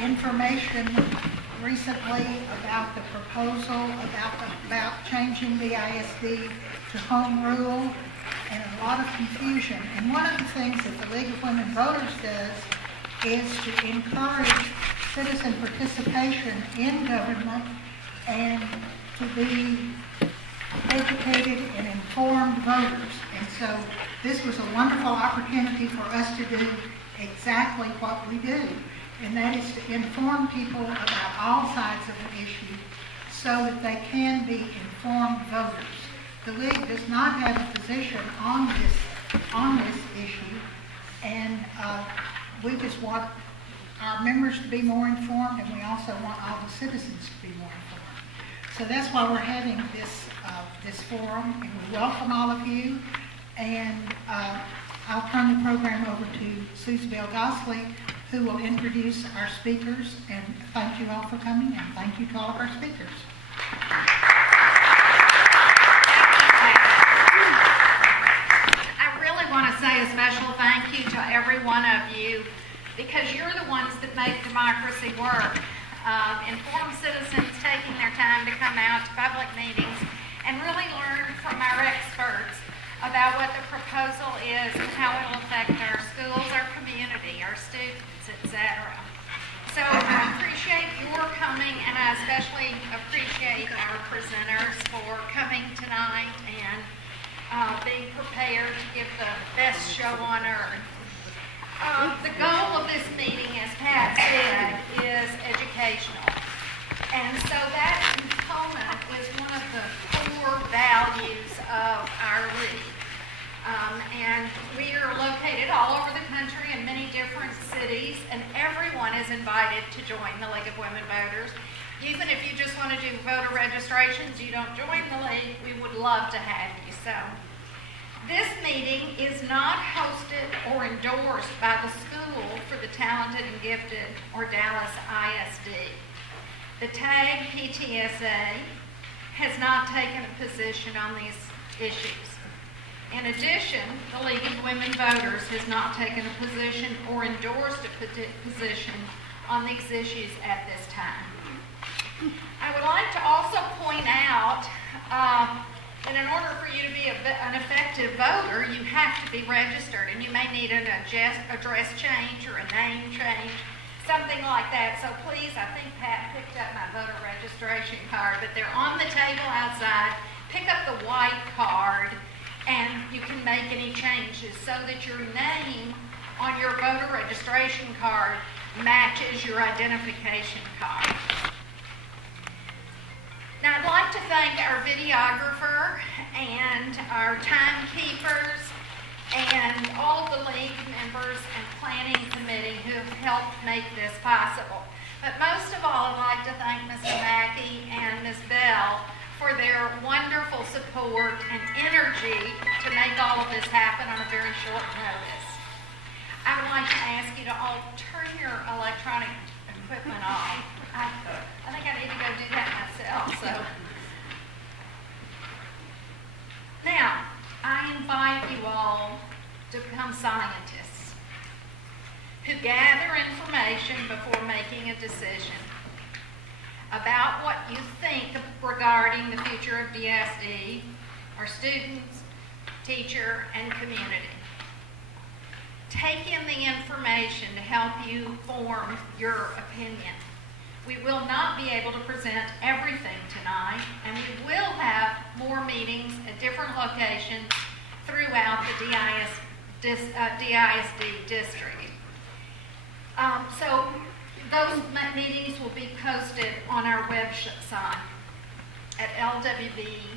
information recently about the proposal about changing the ISD to home rule, and a lot of confusion. And one of the things that the League of Women Voters does is to encourage citizen participation in government and to be educated and informed voters. And so this was a wonderful opportunity for us to do exactly what we do, and that is to inform people about all sides of an issue so that they can be informed voters. The League does not have a position on this issue, and we just want our members to be more informed, and we also want all the citizens to be more informed. So that's why we're having this forum, and we welcome all of you. And I'll turn the program over to Susie Bell Gosling, who will introduce our speakers. And thank you all for coming, and thank you to all of our speakers. I really want to say a special thank you to every one of you, because you're the ones that make democracy work. Informed citizens taking their time to come out to public meetings and really learn from our experts about what the proposal is and how it will affect our schools, our community, our students, etc. So I appreciate your coming, and I especially appreciate our presenters for coming tonight and being prepared to give the best show on earth. The goal of this meeting, as Pat said, is educational. And so that component is one of the core values of our league. And we are located all over the country in many different cities, and everyone is invited to join the League of Women Voters. Even if you just want to do voter registrations, you don't join the league, we would love to have you. So this meeting is not hosted or endorsed by the School for the Talented and Gifted, or Dallas ISD. The TAG PTSA has not taken a position on these issues. In addition, the League of Women Voters has not taken a position or endorsed a position on these issues at this time. I would like to also point out that in order for you to be an effective voter, you have to be registered, and you may need an address change or a name change, something like that. So please, I think Pat picked up my voter registration card, but they're on the table outside. Pick up the white card, and you can make any changes so that your name on your voter registration card matches your identification card. Now, I'd like to thank our videographer and our timekeepers and all the league members and planning committee who have helped make this possible. But most of all, I'd like to thank Mr. Mackey and Ms. Bell for their wonderful support and energy to make all of this happen on a very short notice. I would like to ask you to all turn your electronic equipment off. I think I need to go do that myself. So now, I invite you all to become scientists who gather information before making a decision about what you think regarding the future of DSD, our students, teacher, and community. Take in the information to help you form your opinion. We will not be able to present everything tonight, and we will have more meetings at different locations throughout the DISD district. So those meetings will be posted on our website at lwvdallas.org.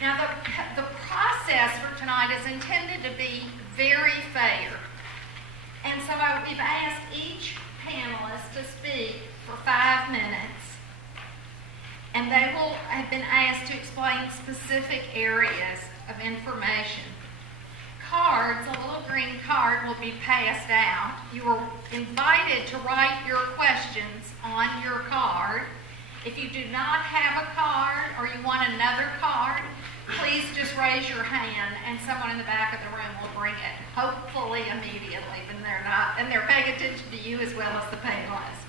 Now, the process for tonight is intended to be very fair. And so we've asked each panelist to speak for 5 minutes, and they will have been asked to explain specific areas of information. Cards, a little green card, will be passed out. You are invited to write your questions on your card, If you do not have a card or you want another card, please just raise your hand and someone in the back of the room will bring it, hopefully immediately, and they're paying attention to you as well as the panelists.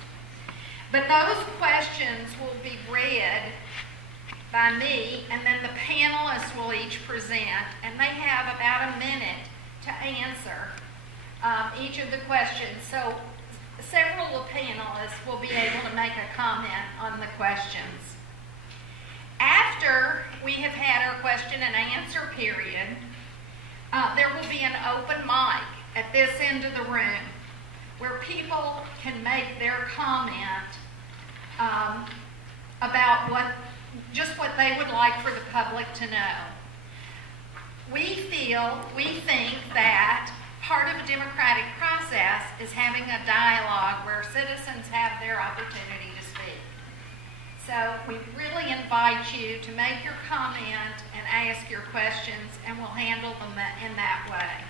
But those questions will be read by me, and then the panelists will each present, and they have about a minute to answer each of the questions. So several of the panelists will be able to make a comment on the questions. After we have had our question and answer period, there will be an open mic at this end of the room where people can make their comment about just what they would like for the public to know. We think that part of a democratic process is having a dialogue where citizens have their opportunity to speak. So we really invite you to make your comment and ask your questions, and we'll handle them in that way.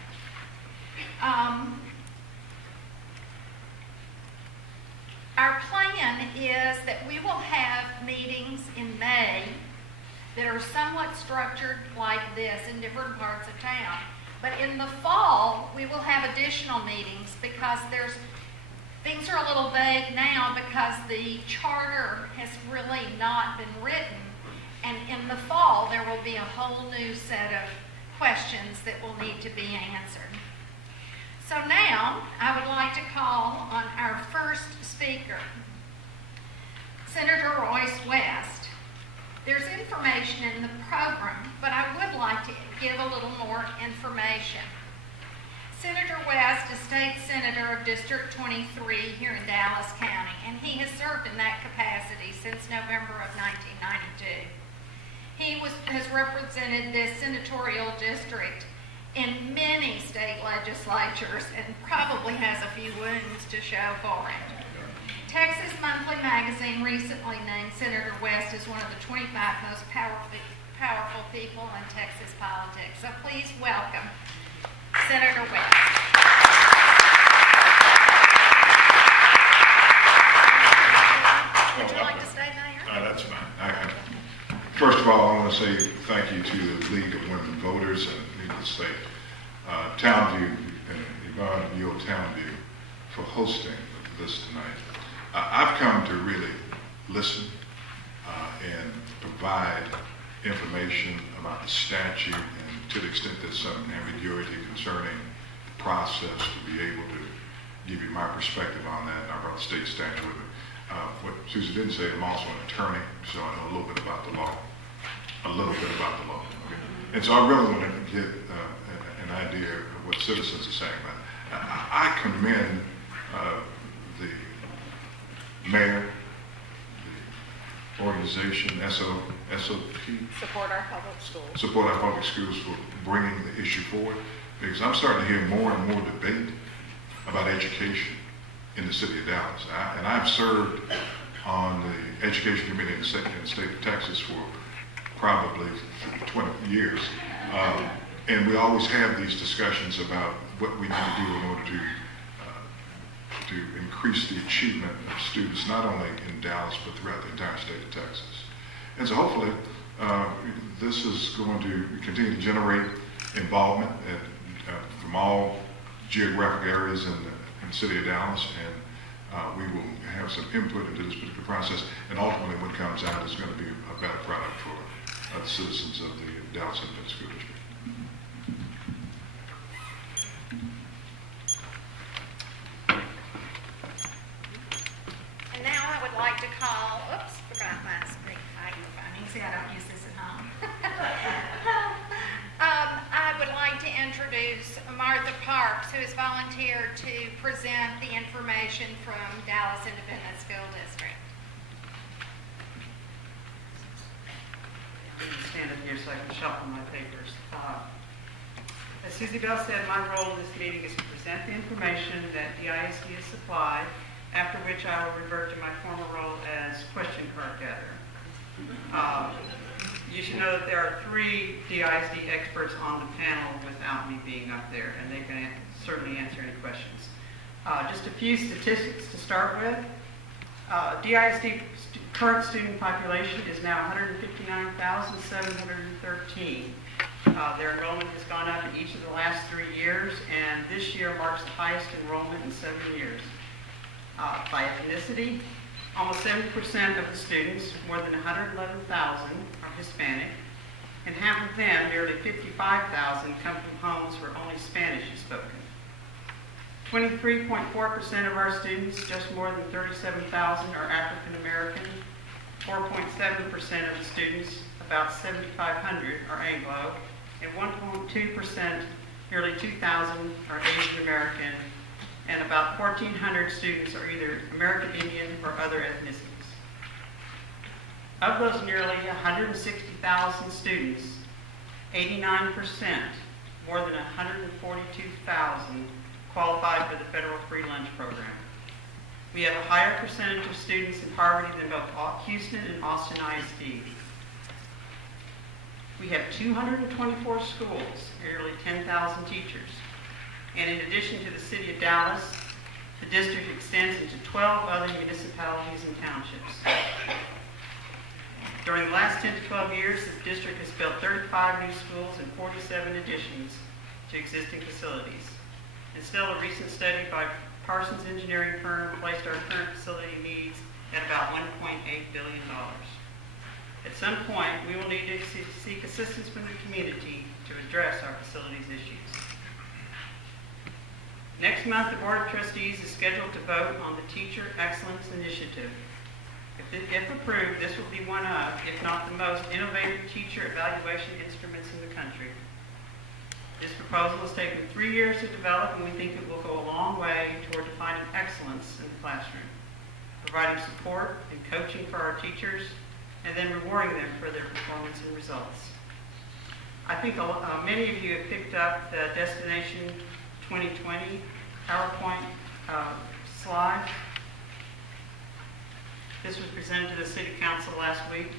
Our plan is that we will have meetings in May that are somewhat structured like this in different parts of town. But in the fall, we will have additional meetings because things are a little vague now because the charter has really not been written. And in the fall, there will be a whole new set of questions that will need to be answered. So now, I would like to call on our first speaker, Senator Royce West. There's information in the program, but I would like to give a little more information. Senator West is State Senator of District 23 here in Dallas County, and he has served in that capacity since November of 1992. He has represented this senatorial district in many state legislatures and probably has a few wounds to show for it. Texas Monthly Magazine recently named Senator West as one of the 25 most powerful people in Texas politics. So please welcome Senator West. Would you like to stay, Mayor? That's fine. First of all, I want to say thank you to the League of Women Voters and needless to say, Townview and Yvonne of Yale Townview for hosting this tonight. I've come to really listen and provide information about the statute, and to the extent there's some ambiguity concerning the process, to be able to give you my perspective on that. And I brought the state statute with me. What Susan didn't say, I'm also an attorney, so I know a little bit about the law. Okay? And so I really want to get an idea of what citizens are saying about it. I commend the mayor, the organization, SOPS. Support Our Public Schools. Support Our Public Schools for bringing the issue forward, because I'm starting to hear more and more debate about education in the city of Dallas. And I've served on the Education Committee in the state of Texas for probably 20 years. And we always have these discussions about what we need to do in order to increase the achievement of students, not only in Dallas, but throughout the entire state of Texas. And so hopefully, this is going to continue to generate involvement from all geographic areas in the city of Dallas, and we will have some input into this particular process, and ultimately what comes out is going to be a better product for the citizens of the Dallas Independent School District. And now I would like to call, forgot my microphone. You see, I don't use this at home. I would like to introduce Martha Parks, who has volunteered to present the information from Dallas Independent School District. Stand up here so I can shuffle my papers. As Susie Bell said, my role in this meeting is to present the information that DISD has supplied, after which I will revert to my former role as question card gatherer. You should know that there are 3 DISD experts on the panel without me being up there, and they can certainly answer any questions. Just a few statistics to start with. DISD current student population is now 159,713. Their enrollment has gone up in each of the last 3 years, and this year marks the highest enrollment in 7 years. By ethnicity, almost 70% of the students, more than 111,000, are Hispanic, and half of them, nearly 55,000, come from homes where only Spanish is spoken. 23.4% of our students, just more than 37,000, are African American. 4.7% of the students, about 7,500, are Anglo, and 1.2%, nearly 2,000, are Asian American, and about 1,400 students are either American Indian or other ethnicities. Of those nearly 160,000 students, 89%, more than 142,000, qualified for the federal free lunch program. We have a higher percentage of students in poverty than both Houston and Austin ISD. We have 224 schools, nearly 10,000 teachers. And in addition to the city of Dallas, the district extends into 12 other municipalities and townships. During the last 10 to 12 years, the district has built 35 new schools and 47 additions to existing facilities. And still, a recent study by Parsons engineering firm placed our current facility needs at about $1.8 billion. At some point, we will need to seek assistance from the community to address our facilities issues. Next month, the Board of Trustees is scheduled to vote on the Teacher Excellence Initiative. If approved, this will be one of, if not the most, innovative teacher evaluation instruments in the country. This proposal has taken 3 years to develop, and we think it will go a long way toward defining excellence in the classroom, providing support and coaching for our teachers, and then rewarding them for their performance and results. I think many of you have picked up the Destination 2020 PowerPoint slide. This was presented to the City Council last week.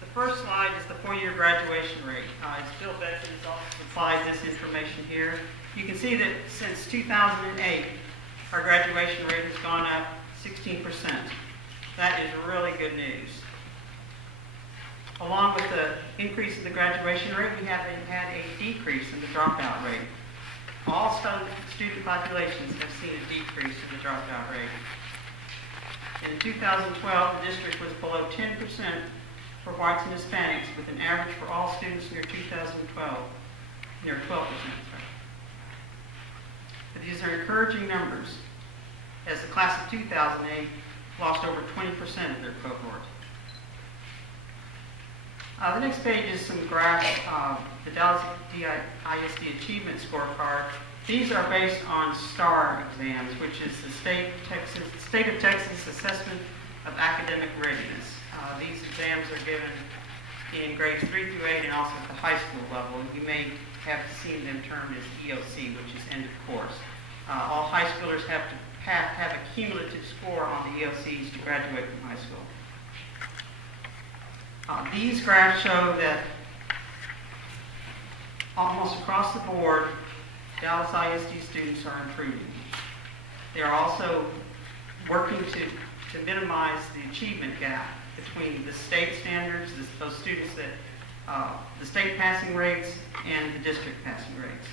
The first slide is the 4-year graduation rate. As Bill Beckett has also supplied this information here. You can see that since 2008, our graduation rate has gone up 16%. That is really good news. Along with the increase in the graduation rate, we have had a decrease in the dropout rate. All student populations have seen a decrease in the dropout rate. In 2012, the district was below 10% for whites and Hispanics, with an average for all students near 2012, near 12%. But these are encouraging numbers, as the class of 2008 lost over 20% of their cohort. The next page is some graphs of the Dallas ISD Achievement Scorecard. These are based on STAR exams, which is the State of Texas Assessment of Academic Readiness. These exams are given in grades 3 through 8 and also at the high school level. You may have seen them termed as EOC, which is end of course. All high schoolers have to have a cumulative score on the EOCs to graduate from high school. These graphs show that almost across the board, Dallas ISD students are improving. They are also working to minimize the achievement gap between the state standards, those students that, the state passing rates and the district passing rates.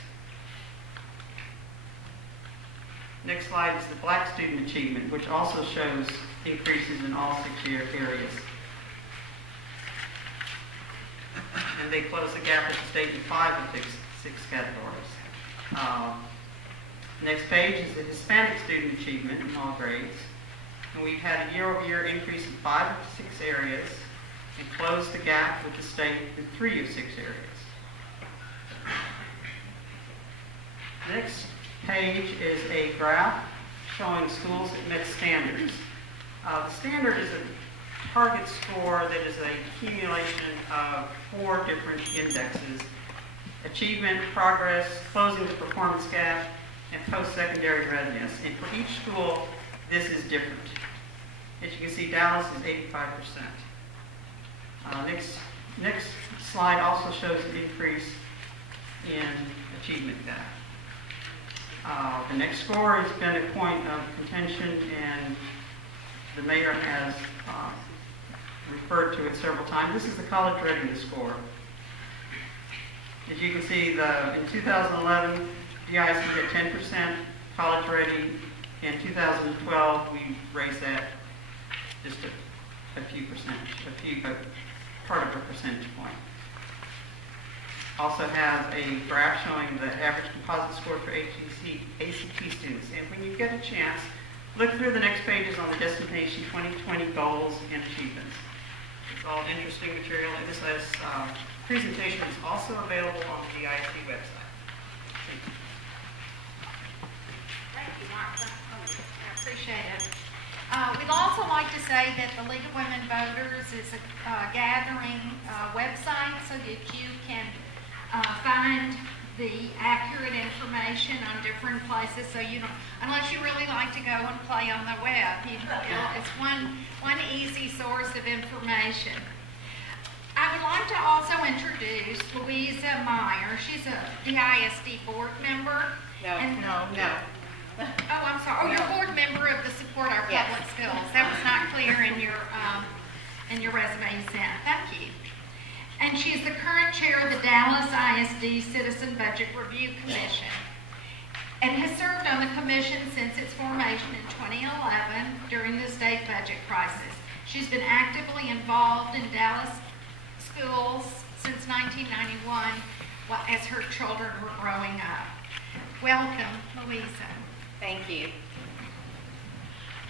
Next slide is the black student achievement, which also shows increases in all 6 areas. And they close the gap with the state in 5 of the 6 categories. Next page is the Hispanic student achievement in all grades. And we've had a year-over-year increase in 5 of the 6 areas and closed the gap with the state in 3 of 6 areas. Next page is a graph showing schools that met standards. The standard is a target score that is a accumulation of 4 different indexes: achievement, progress, closing the performance gap, and post-secondary readiness. And for each school, this is different. As you can see, Dallas is 85%. Next slide also shows an increase in achievement gap. The next score has been a point of contention, and the mayor has referred to it several times. This is the college readiness score. As you can see, in 2011, DISD at 10% college ready. In 2012, we raised that just a few percent, part of a percentage point. Also have a graph showing the average composite score for ACT students. And when you get a chance, look through the next pages on the Destination 2020 goals and achievements. It's all interesting material, and this presentation is also available on the DISD website. Thank you, Martha. I appreciate it. We'd also like to say that the League of Women Voters is a gathering website so that you can find the accurate information on different places. So you don't, unless you really like to go and play on the web, it's one easy source of information. I would like to also introduce Louisa Meyer. She's a DISD board member. No. Oh, I'm sorry. Oh, you're a board member of the Support Our Public Schools. That was not clear in your resume you sent. Thank you. And she is the current chair of the Dallas ISD Citizen Budget Review Commission and has served on the commission since its formation in 2011 during the state budget crisis. She's been actively involved in Dallas schools since 1991 as her children were growing up. Welcome, Louisa. Thank you.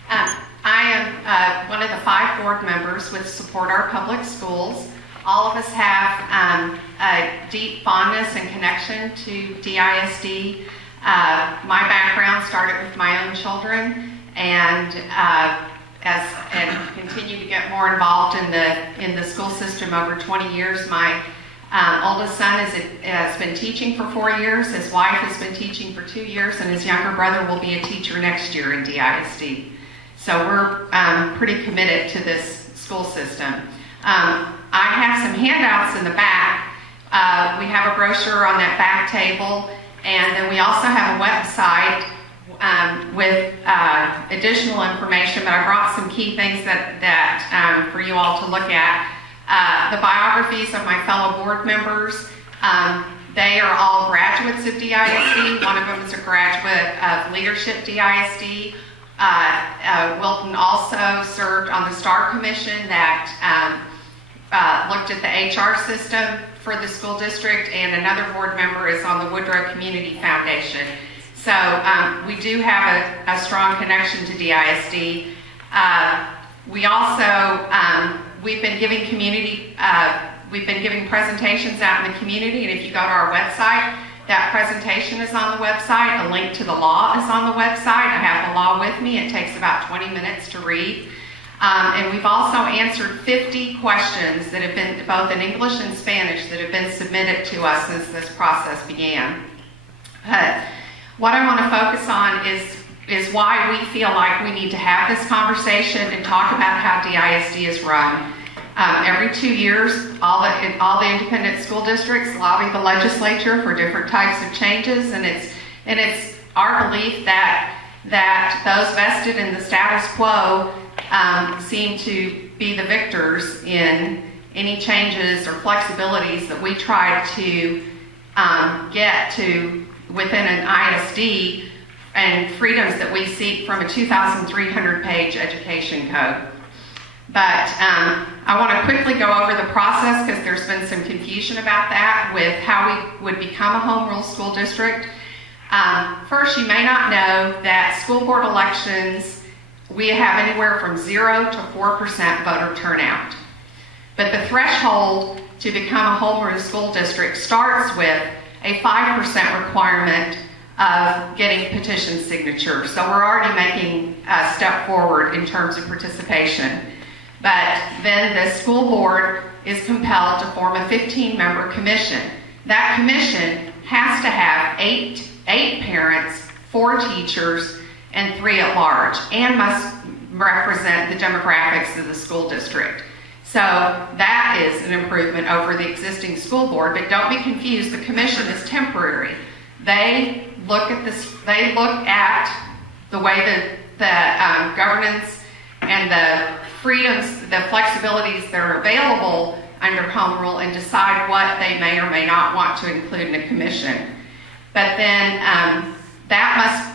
I am one of the 5 board members with Support Our Public Schools. All of us have a deep fondness and connection to DISD. My background started with my own children, and continue to get more involved in the school system over 20 years. My oldest son has been teaching for 4 years. His wife has been teaching for 2 years, and his younger brother will be a teacher next year in DISD. So we're pretty committed to this school system. I have some handouts in the back. We have a brochure on that back table, and then we also have a website with additional information, but I brought some key things that for you all to look at. The biographies of my fellow board members. They are all graduates of DISD. One of them is a graduate of Leadership DISD. Wilton also served on the STAR Commission that looked at the HR system for the school district, and another board member is on the Woodrow Community Foundation. So we do have a strong connection to DISD. We also, we've been giving presentations out in the community, and if you go to our website, that presentation is on the website. A link to the law is on the website. I have the law with me. It takes about 20 minutes to read. And we've also answered 50 questions that have been, both in English and Spanish, that have been submitted to us since this process began. What I want to focus on is why we feel like we need to have this conversation and talk about how DISD is run. Every 2 years, all the independent school districts lobby the legislature for different types of changes, and it's our belief that those vested in the status quo seem to be the victors in any changes or flexibilities that we try to get to within an ISD, and freedoms that we seek from a 2,300-page education code. But I want to quickly go over the process because there's been some confusion about that with how we would become a home rule school district. First, you may not know that school board elections, we have anywhere from 0 to 4% voter turnout. But the threshold to become a home rule school district starts with a 5% requirement of getting petition signatures. So we're already making a step forward in terms of participation. But then the school board is compelled to form a 15-member commission. That commission has to have eight parents, 4 teachers, and 3 at large, and must represent the demographics of the school district. So that is an improvement over the existing school board, but don't be confused, the commission is temporary. They look at this. They look at the way the governance and the freedoms, the flexibilities that are available under home rule, and decide what they may or may not want to include in a commission. But then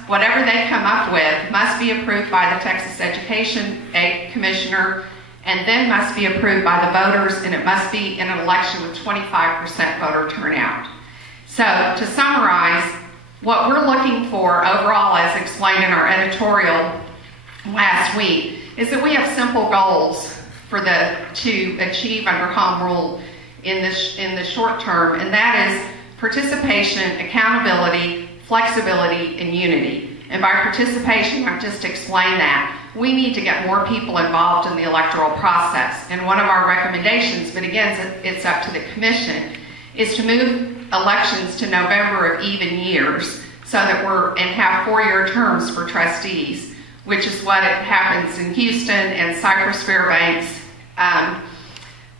whatever they come up with must be approved by the Texas Education Commissioner, and then must be approved by the voters, and it must be in an election with 25% voter turnout. So to summarize, what we're looking for overall, as explained in our editorial last week, is that we have simple goals to achieve under home rule in the short term, and that is participation, accountability, flexibility, and unity. And by participation, I've just explained that. We need to get more people involved in the electoral process. And one of our recommendations, but again, it's up to the commission, is to move elections to November of even years so that and have 4-year terms for trustees, which is what happens in Houston and Cypress Fairbanks,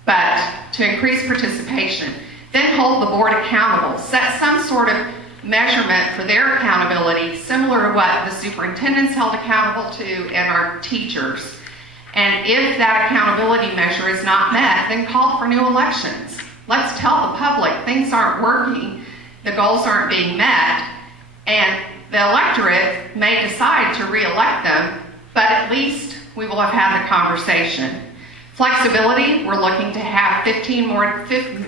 but to increase participation. Then hold the board accountable, set some sort of measurement for their accountability, similar to what the superintendent's held accountable to and our teachers. And if that accountability measure is not met, then call for new elections. Let's tell the public things aren't working, the goals aren't being met, and the electorate may decide to re-elect them, but at least we will have had the conversation. Flexibility, we're looking to have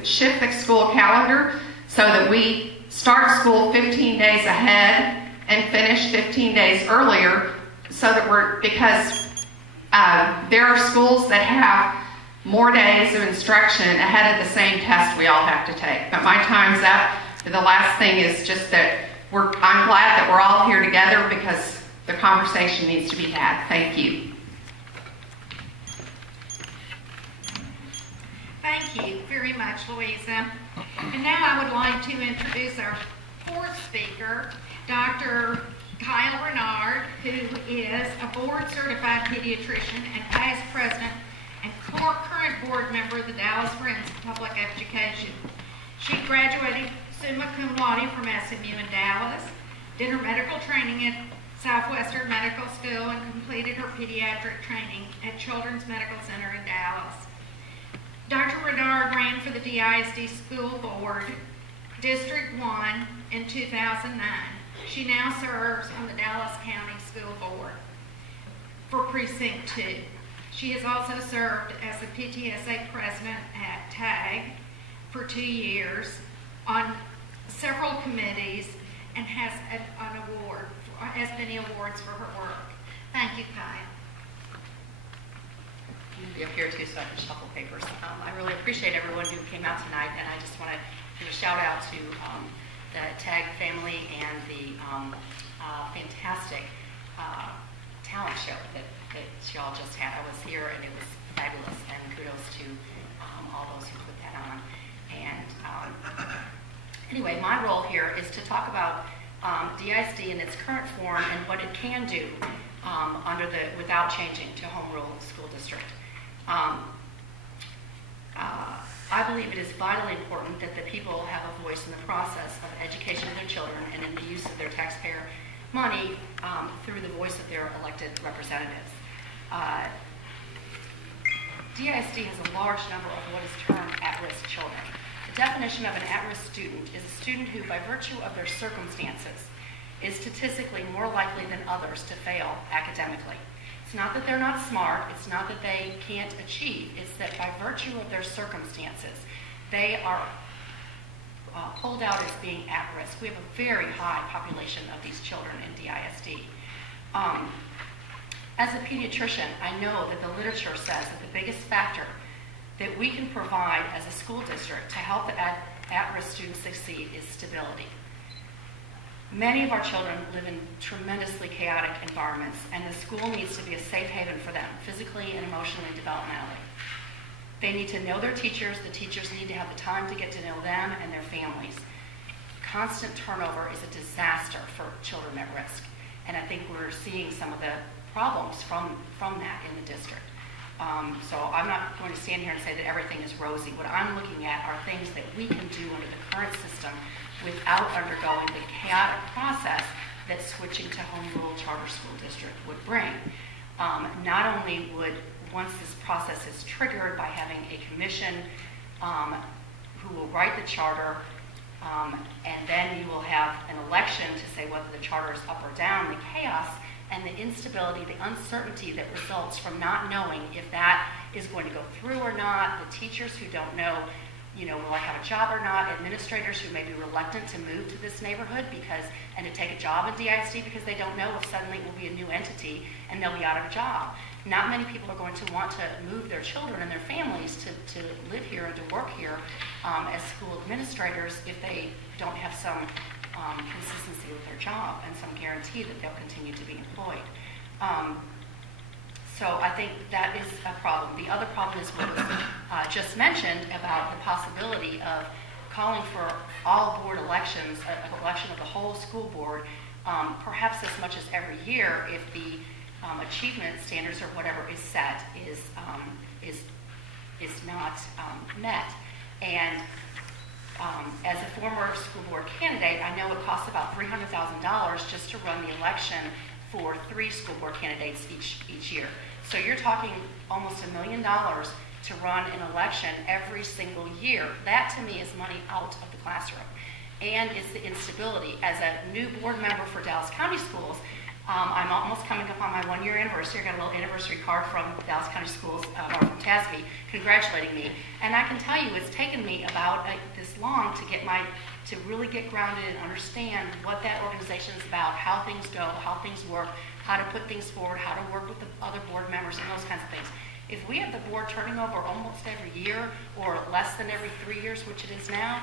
shift the school calendar so that we start school 15 days ahead and finish 15 days earlier, so that because there are schools that have more days of instruction ahead of the same test we all have to take. But my time's up. The last thing is just that I'm glad that we're all here together because the conversation needs to be had. Thank you. Thank you very much, Louisa. And now I would like to introduce our fourth speaker, Dr. Kyle Renard, who is a board-certified pediatrician and past president and current board member of the Dallas Friends of Public Education. She graduated summa cum laude from SMU in Dallas, did her medical training at Southwestern Medical School, and completed her pediatric training at Children's Medical Center in Dallas. Dr. Renard ran for the DISD School Board, District 1 in 2009. She now serves on the Dallas County School Board for Precinct 2. She has also served as the PTSA president at TAG for 2 years on several committees and has many awards for her work. Thank you, Kyle. I'm going to be up here too, so I can shuffle papers. I really appreciate everyone who came out tonight, and I just want to give a shout out to the TAG family and the fantastic talent show that y'all just had. I was here, and it was fabulous, and kudos to all those who put that on. And anyway, my role here is to talk about DISD in its current form and what it can do without changing to home rule school district. I believe it is vitally important that the people have a voice in the process of education of their children and in the use of their taxpayer money through the voice of their elected representatives. DISD has a large number of what is termed at-risk children. The definition of an at-risk student is a student who, by virtue of their circumstances, is statistically more likely than others to fail academically. It's not that they're not smart, it's not that they can't achieve, it's that by virtue of their circumstances, they are pulled out as being at risk. We have a very high population of these children in DISD. As a pediatrician, I know that the literature says that the biggest factor that we can provide as a school district to help the at-risk students succeed is stability. Many of our children live in tremendously chaotic environments, and the school needs to be a safe haven for them, physically and emotionally, developmentally. They need to know their teachers. The teachers need to have the time to get to know them and their families. Constant turnover is a disaster for children at risk, and I think we're seeing some of the problems from that in the district. So I'm not going to stand here and say that everything is rosy. What I'm looking at are things that we can do under the current system without undergoing the chaotic process that switching to home rule charter school district would bring. Not only would, once this process is triggered by having a commission who will write the charter, and then you will have an election to say whether the charter is up or down, the chaos and the instability, the uncertainty that results from not knowing if that is going to go through or not, the teachers who don't know, will I have a job or not, administrators who may be reluctant to move to this neighborhood and to take a job in DISD because they don't know if suddenly it will be a new entity and they'll be out of a job. Not many people are going to want to move their children and their families to live here and to work here as school administrators if they don't have some consistency with their job and some guarantee that they'll continue to be employed. So I think that is a problem. The other problem is what was just mentioned about the possibility of calling for all board elections, an election of the whole school board, perhaps as much as every year if the achievement standards or whatever is set is not met. And as a former school board candidate, I know it costs about $300,000 just to run the election for 3 school board candidates each year. So you're talking almost $1 million to run an election every single year. That to me is money out of the classroom. And it's the instability. As a new board member for Dallas County Schools, I'm almost coming up on my 1-year anniversary. I got a little anniversary card from Dallas County Schools, or from TASB, congratulating me. And I can tell you it's taken me about this long to really get grounded and understand what that organization is about, how things go, how things work, how to put things forward, how to work with the other board members and those kinds of things. If we have the board turning over almost every year or less than every 3 years, which it is now,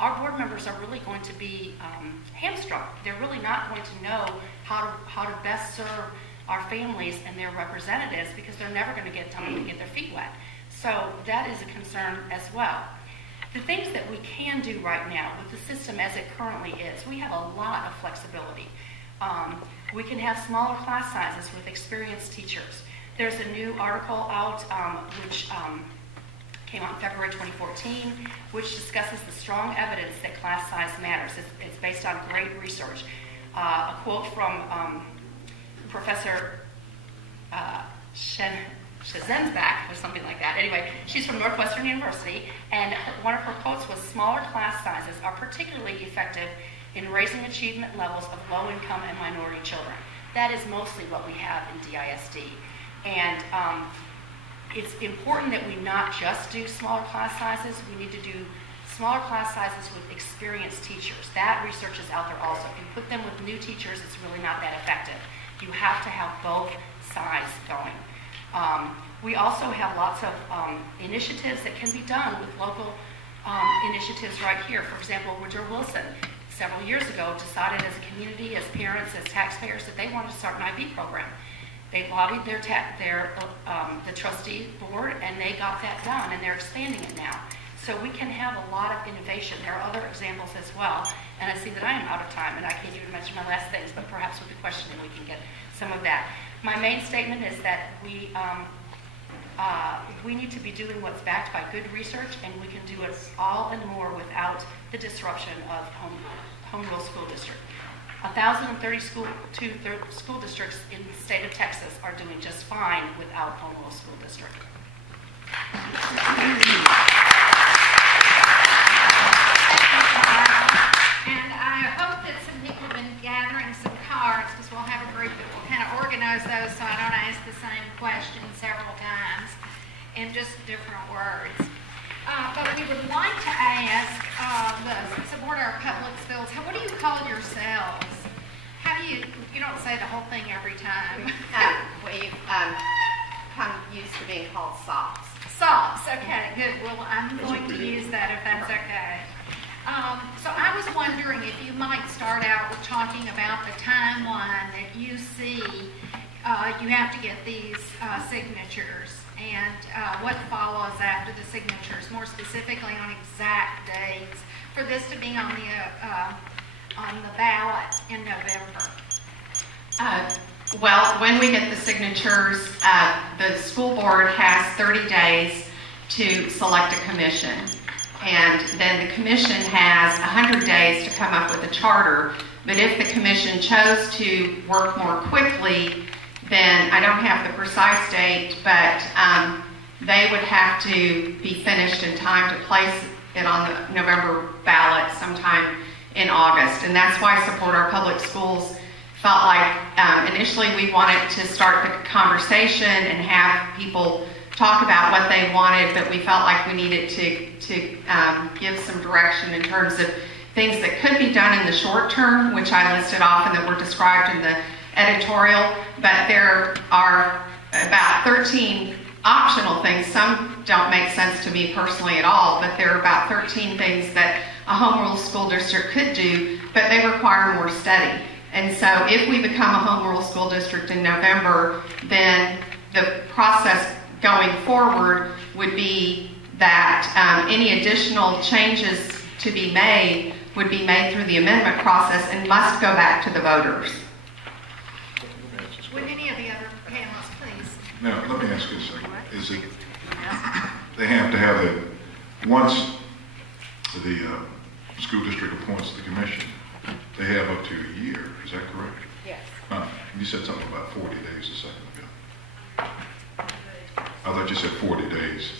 our board members are really going to be hamstrung. They're really not going to know how to best serve our families and their representatives because they're never going to get time to get their feet wet. So that is a concern as well. The things that we can do right now with the system as it currently is, we have a lot of flexibility. We can have smaller class sizes with experienced teachers. There's a new article out which came out in February 2014, which discusses the strong evidence that class size matters. It's based on great research. A quote from Professor Schenzbach or something like that. Anyway, she's from Northwestern University, and one of her quotes was, "Smaller class sizes are particularly effective in raising achievement levels of low-income and minority children." That is mostly what we have in DISD. And it's important that we not just do smaller class sizes. We need to do smaller class sizes with experienced teachers. That research is out there also. If you put them with new teachers, it's really not that effective. You have to have both sides going. We also have lots of initiatives that can be done with local initiatives right here. For example, Woodrow Wilson, several years ago, decided as a community, as parents, as taxpayers, that they wanted to start an IB program. They lobbied the trustee board, and they got that done, and they're expanding it now. So we can have a lot of innovation. There are other examples as well, and I see that I am out of time, and I can't even mention my last things, but perhaps with the questioning we can get some of that. My main statement is that we need to be doing what's backed by good research, and we can do it all and more without the disruption of home rule school district. 1,030 school districts in the state of Texas are doing just fine without home rule school district. And I hope that some people have been gathering some cards because we'll have a group that will kind of organize those so I don't ask the same question several times in just different words. But we would like to ask the support our public schools, what do you call yourselves? How do you don't say the whole thing every time. We've come used to being called SOPS. SOPS, okay, good. Well, I'm going to use that if that's okay. So I was wondering if you might start out with talking about the timeline that you see you have to get these signatures and what follows after the signatures, more specifically on exact dates for this to be on the ballot in November. Well, when we get the signatures, the school board has 30 days to select a commission. And then the commission has 100 days to come up with a charter. But if the commission chose to work more quickly, then I don't have the precise date, but they would have to be finished in time to place it on the November ballot sometime in August. And that's why Support Our Public Schools felt like initially we wanted to start the conversation and have people talk about what they wanted, but we felt like we needed to give some direction in terms of things that could be done in the short term, which I listed off and that were described in the editorial, but there are about 13 optional things. Some don't make sense to me personally at all, but there are about 13 things that a home rule school district could do, but they require more study. And so if we become a home rule school district in November, then the process going forward would be that any additional changes to be made would be made through the amendment process and must go back to the voters. Would any of the other panelists, please? Now, let me ask you something. Is it, they have to have it, once the school district appoints the commission, they have up to a year, is that correct? Yes. You said something about 40 days a second ago. I thought you said 40 days.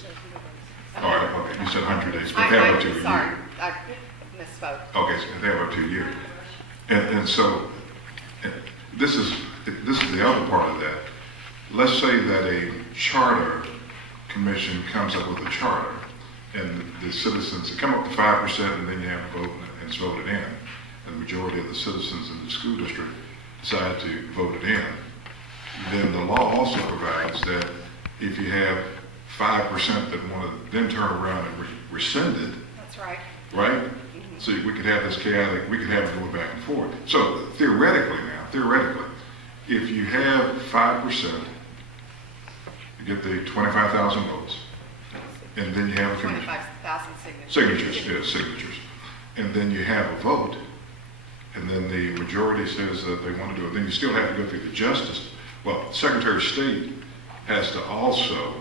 All right, okay, you said 100 days, but they have up to a year. Sorry, I misspoke. Okay, so they have up to a year. And so, this is the other part of that. Let's say that a charter commission comes up with a charter, and the citizens come up to 5%, and then you have a vote, and it's voted in. And the majority of the citizens in the school district decide to vote it in. Then the law also provides that if you have 5% that want to then turn around and rescind it. That's right. Right? So we could have this chaotic, we could have it going back and forth. So theoretically, if you have 5%, you get the 25,000 votes, and then you have a commission. 25,000 signatures. Signatures. And then you have a vote, and then the majority says that they want to do it. Then you still have to go through the justice. Well, Secretary of State has to also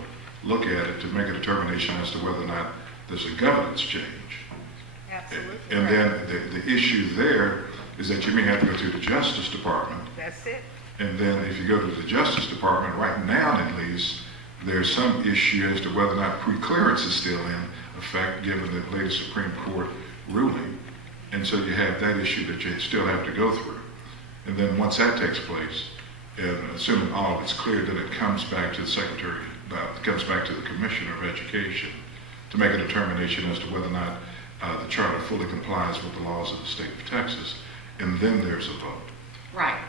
look at it to make a determination as to whether or not there's a governance change. Absolutely. And then the issue there is that you may have to go through the Justice Department. That's it. And then if you go to the Justice Department, right now at least, there's some issue as to whether or not pre-clearance is still in effect given the latest Supreme Court ruling. And so you have that issue that you still have to go through. And then once that takes place, and assuming all of it's clear, then it comes back to the Secretary, comes back to the Commissioner of Education to make a determination as to whether or not the charter fully complies with the laws of the state of Texas. And then there's a vote. Right.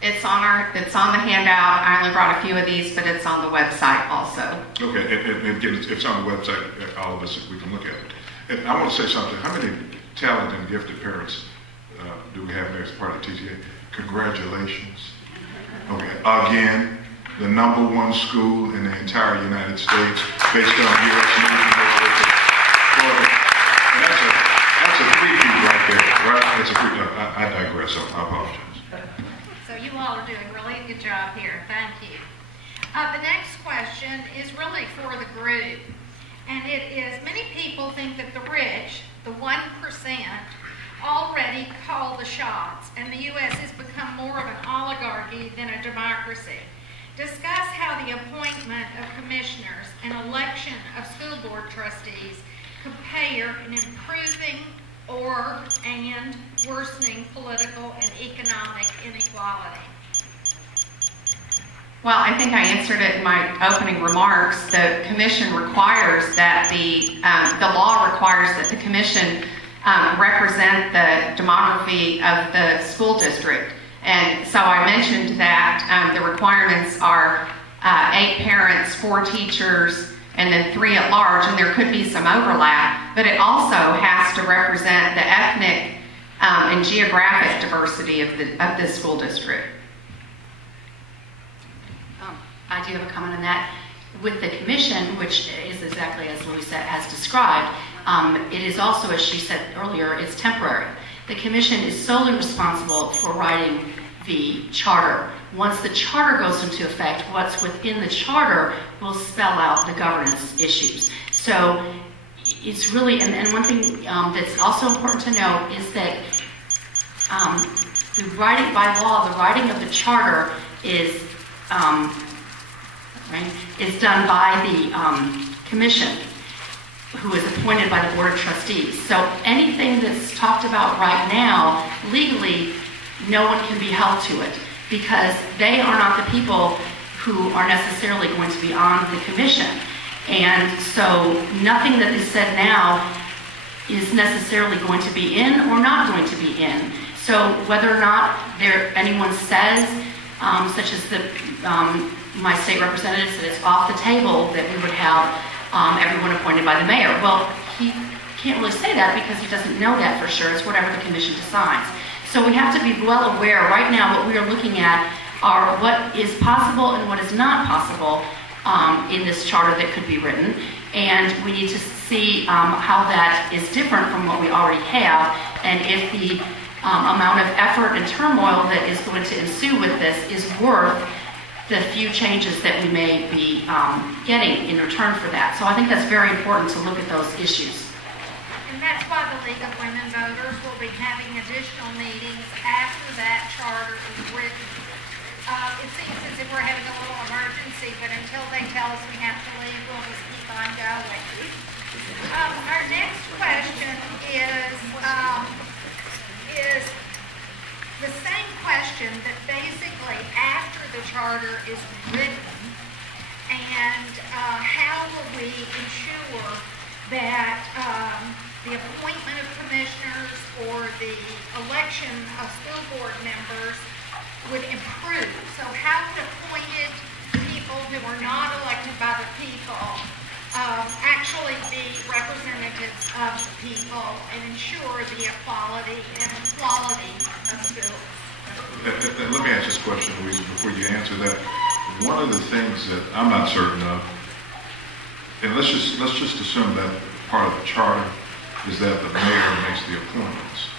It's on the handout. I only brought a few of these, but it's on the website also. Okay, and again, it's on the website. All of us, we can look at it. And I want to say something. How many talented and gifted parents do we have there as part of the TTA? Congratulations. Okay, again, the #1 school in the entire United States based on U.S. News and World Report. That's a preview right there, right? That's a preview. I digress, so I apologize. So you all are doing really a good job here. Thank you. The next question is really for the group. And it is, many people think that the rich, the 1%, already call the shots, and the U.S. has become more of an oligarchy than a democracy. Discuss how the appointment of commissioners and election of school board trustees compare in improving and worsening political and economic inequality. Well, I think I answered it in my opening remarks. The commission requires that the law requires that the commission represent the demography of the school district. And so I mentioned that the requirements are 8 parents, 4 teachers, and then 3 at large, and there could be some overlap, but it also has to represent the ethnic and geographic diversity of the school district. I do have a comment on that. With the commission, which is exactly as Louisa has described, it is also, as she said earlier, it's temporary. The commission is solely responsible for writing the charter. Once the charter goes into effect, what's within the charter will spell out the governance issues. So it's really, and one thing that's also important to note is that the writing by law, the writing of the charter is done by the commission, who is appointed by the Board of Trustees. So anything that's talked about right now, legally, no one can be held to it, because they are not the people who are necessarily going to be on the commission. And so nothing that is said now is necessarily going to be in or not going to be in. So whether or not anyone says, such as my state representatives, that it's off the table that we would have everyone appointed by the mayor. Well, he can't really say that because he doesn't know that for sure. It's whatever the commission decides. So we have to be well aware. Right now, what we are looking at are what is possible and what is not possible in this charter that could be written. And we need to see how that is different from what we already have, and if the amount of effort and turmoil that is going to ensue with this is worth the few changes that we may be getting in return for that. So I think that's very important to look at those issues. And that's why the League of Women Voters will be having additional meetings after that charter is written. It seems as if we're having a little emergency, but until they tell us we have to leave, we'll just keep on going. Our next question is the same question that basically after the charter is written, and how will we ensure that the appointment of commissioners or the election of school board members would improve? So how would appointed people who are not elected by the people actually be representatives of the people and ensure the equality and quality of schools? Let me ask this question, Louisa, before you answer that. One of the things that I'm not certain of, and let's just assume that part of the charter is that the mayor makes the appointments.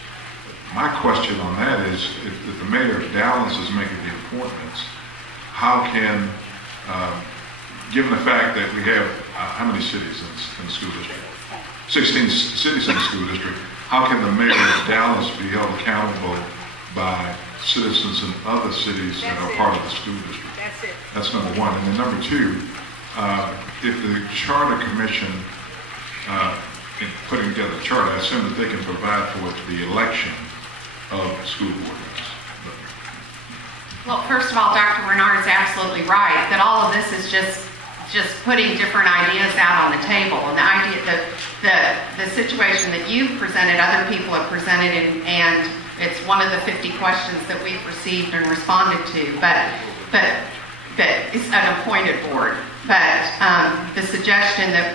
My question on that is, if the mayor of Dallas is making the appointments, how can, given the fact that we have, how many cities in the school district? 16 cities in the school district. How can the mayor of Dallas be held accountable by citizens in other cities that are part of the school district? That's it. That's number one. And then number two, if the charter commission, in putting together the charter, I assume that they can provide for the election of school board members. Well, first of all, Dr. Renard is absolutely right that all of this is just putting different ideas out on the table. And the idea that the situation that you've presented, other people have presented, and it's one of the 50 questions that we've received and responded to. But it's an appointed board. But the suggestion that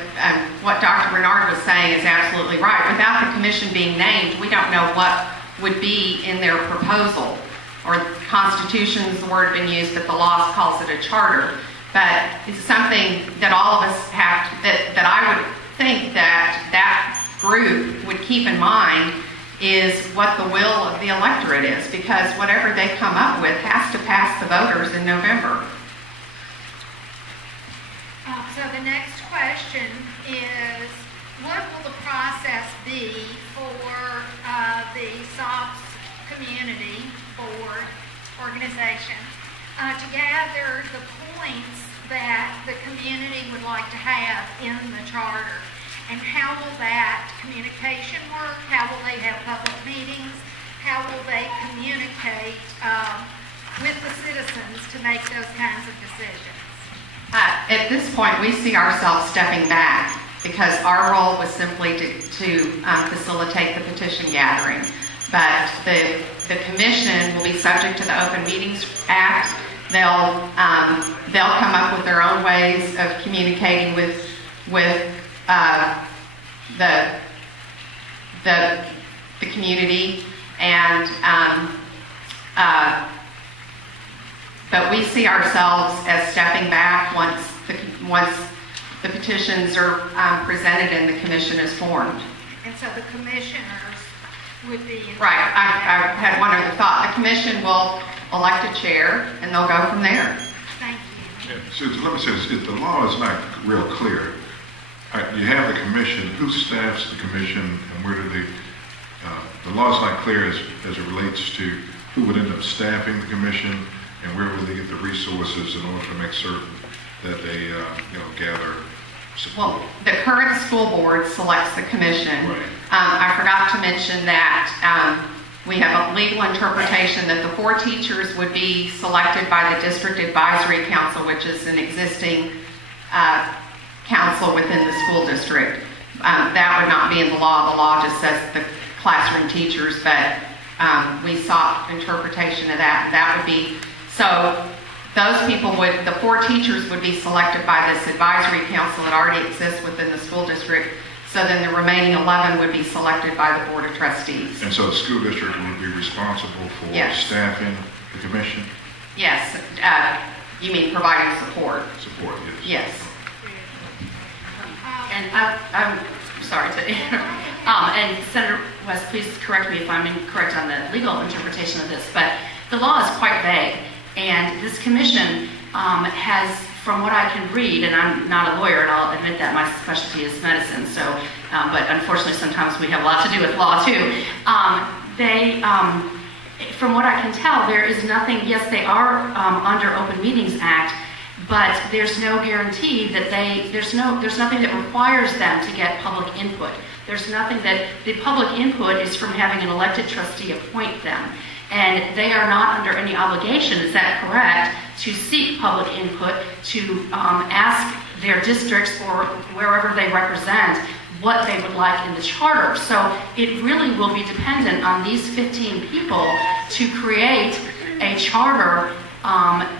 what Dr. Renard was saying is absolutely right. Without the commission being named, we don't know what would be in their proposal. Or Constitution is the word being used, but the law calls it a charter. But it's something that all of us have to, that I would think that group would keep in mind is what the will of the electorate is, because whatever they come up with has to pass the voters in November. So the next question is, what will the process be for the SOPS community board organization to gather the points that the community would like to have in the charter? And how will that communication work? How will they have public meetings? How will they communicate with the citizens to make those kinds of decisions? At this point, we see ourselves stepping back because our role was simply to facilitate the petition gathering. But the commission will be subject to the Open Meetings Act. They'll come up with their own ways of communicating with the community, and but we see ourselves as stepping back once the petitions are presented and the commission is formed. And so the commissioners would be right. I had one other thought. The commission will elect a chair, and they'll go from there. Thank you. Yeah, so let me say this: if the law is not real clear, All right, you have the commission. Who staffs the commission, and where do they? The law is not clear as it relates to who would end up staffing the commission, and where will they get the resources in order to make certain that they, gather support. Well, the current school board selects the commission. Right. I forgot to mention that we have a legal interpretation that the 4 teachers would be selected by the District Advisory Council, which is an existing council within the school district. That would not be in the law. The law just says the classroom teachers, but we sought interpretation of that. And that would be, so those people would, the 4 teachers would be selected by this advisory council that already exists within the school district. So then the remaining 11 would be selected by the board of trustees. And so the school district would be responsible for staffing the commission? Yes. You mean providing support? Support, Yes. yes. And I'm sorry to interrupt. And Senator West, please correct me if I'm incorrect on the legal interpretation of this, but the law is quite vague. And this commission has, from what I can read, and I'm not a lawyer, and I'll admit that my specialty is medicine, so, but unfortunately sometimes we have a lot to do with law too. From what I can tell, there is nothing, yes, they are under Open Meetings Act, but there's no guarantee that there's nothing that requires them to get public input. There's nothing that, the public input is from having an elected trustee appoint them. And they are not under any obligation, is that correct, to seek public input, to ask their districts or wherever they represent what they would like in the charter. So it really will be dependent on these 15 people to create a charter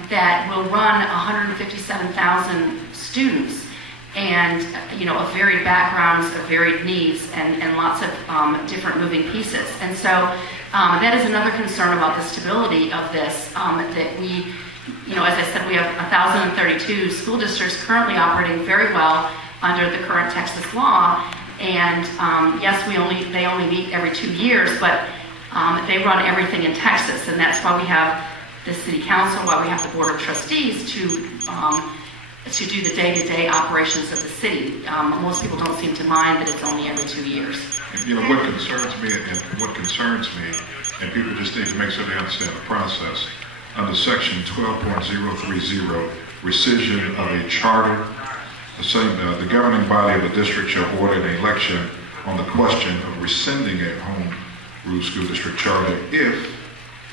that will run 157,000 students and, of varied backgrounds, of varied needs, and lots of different moving pieces. And so that is another concern about the stability of this, that we, as I said, we have 1,032 school districts currently operating very well under the current Texas law. And yes, they only meet every 2 years, but they run everything in Texas. And that's why we have the city council, why we have the board of trustees to do the day-to-day operations of the city. Most people don't seem to mind that it's only every 2 years. What concerns me, and people just need to make sure they understand the process, under section 12.030, rescission of a charter, the governing body of the district shall order an election on the question of rescinding a home rule school district charter if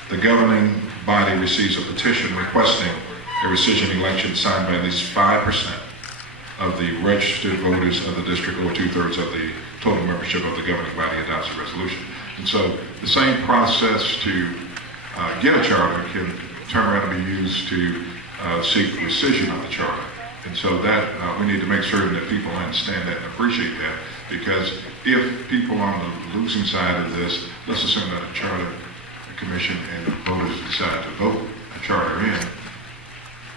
the governing body receives a petition requesting a rescission election signed by at least 5% of the registered voters of the district or 2/3 of the total membership of the governing body adopts a resolution. And so the same process to get a charter can turn around and be used to seek rescission of the charter. And so that we need to make certain that people understand that and appreciate that, because if people on the losing side of this, let's assume that a charter commission and voters decide to vote a charter in,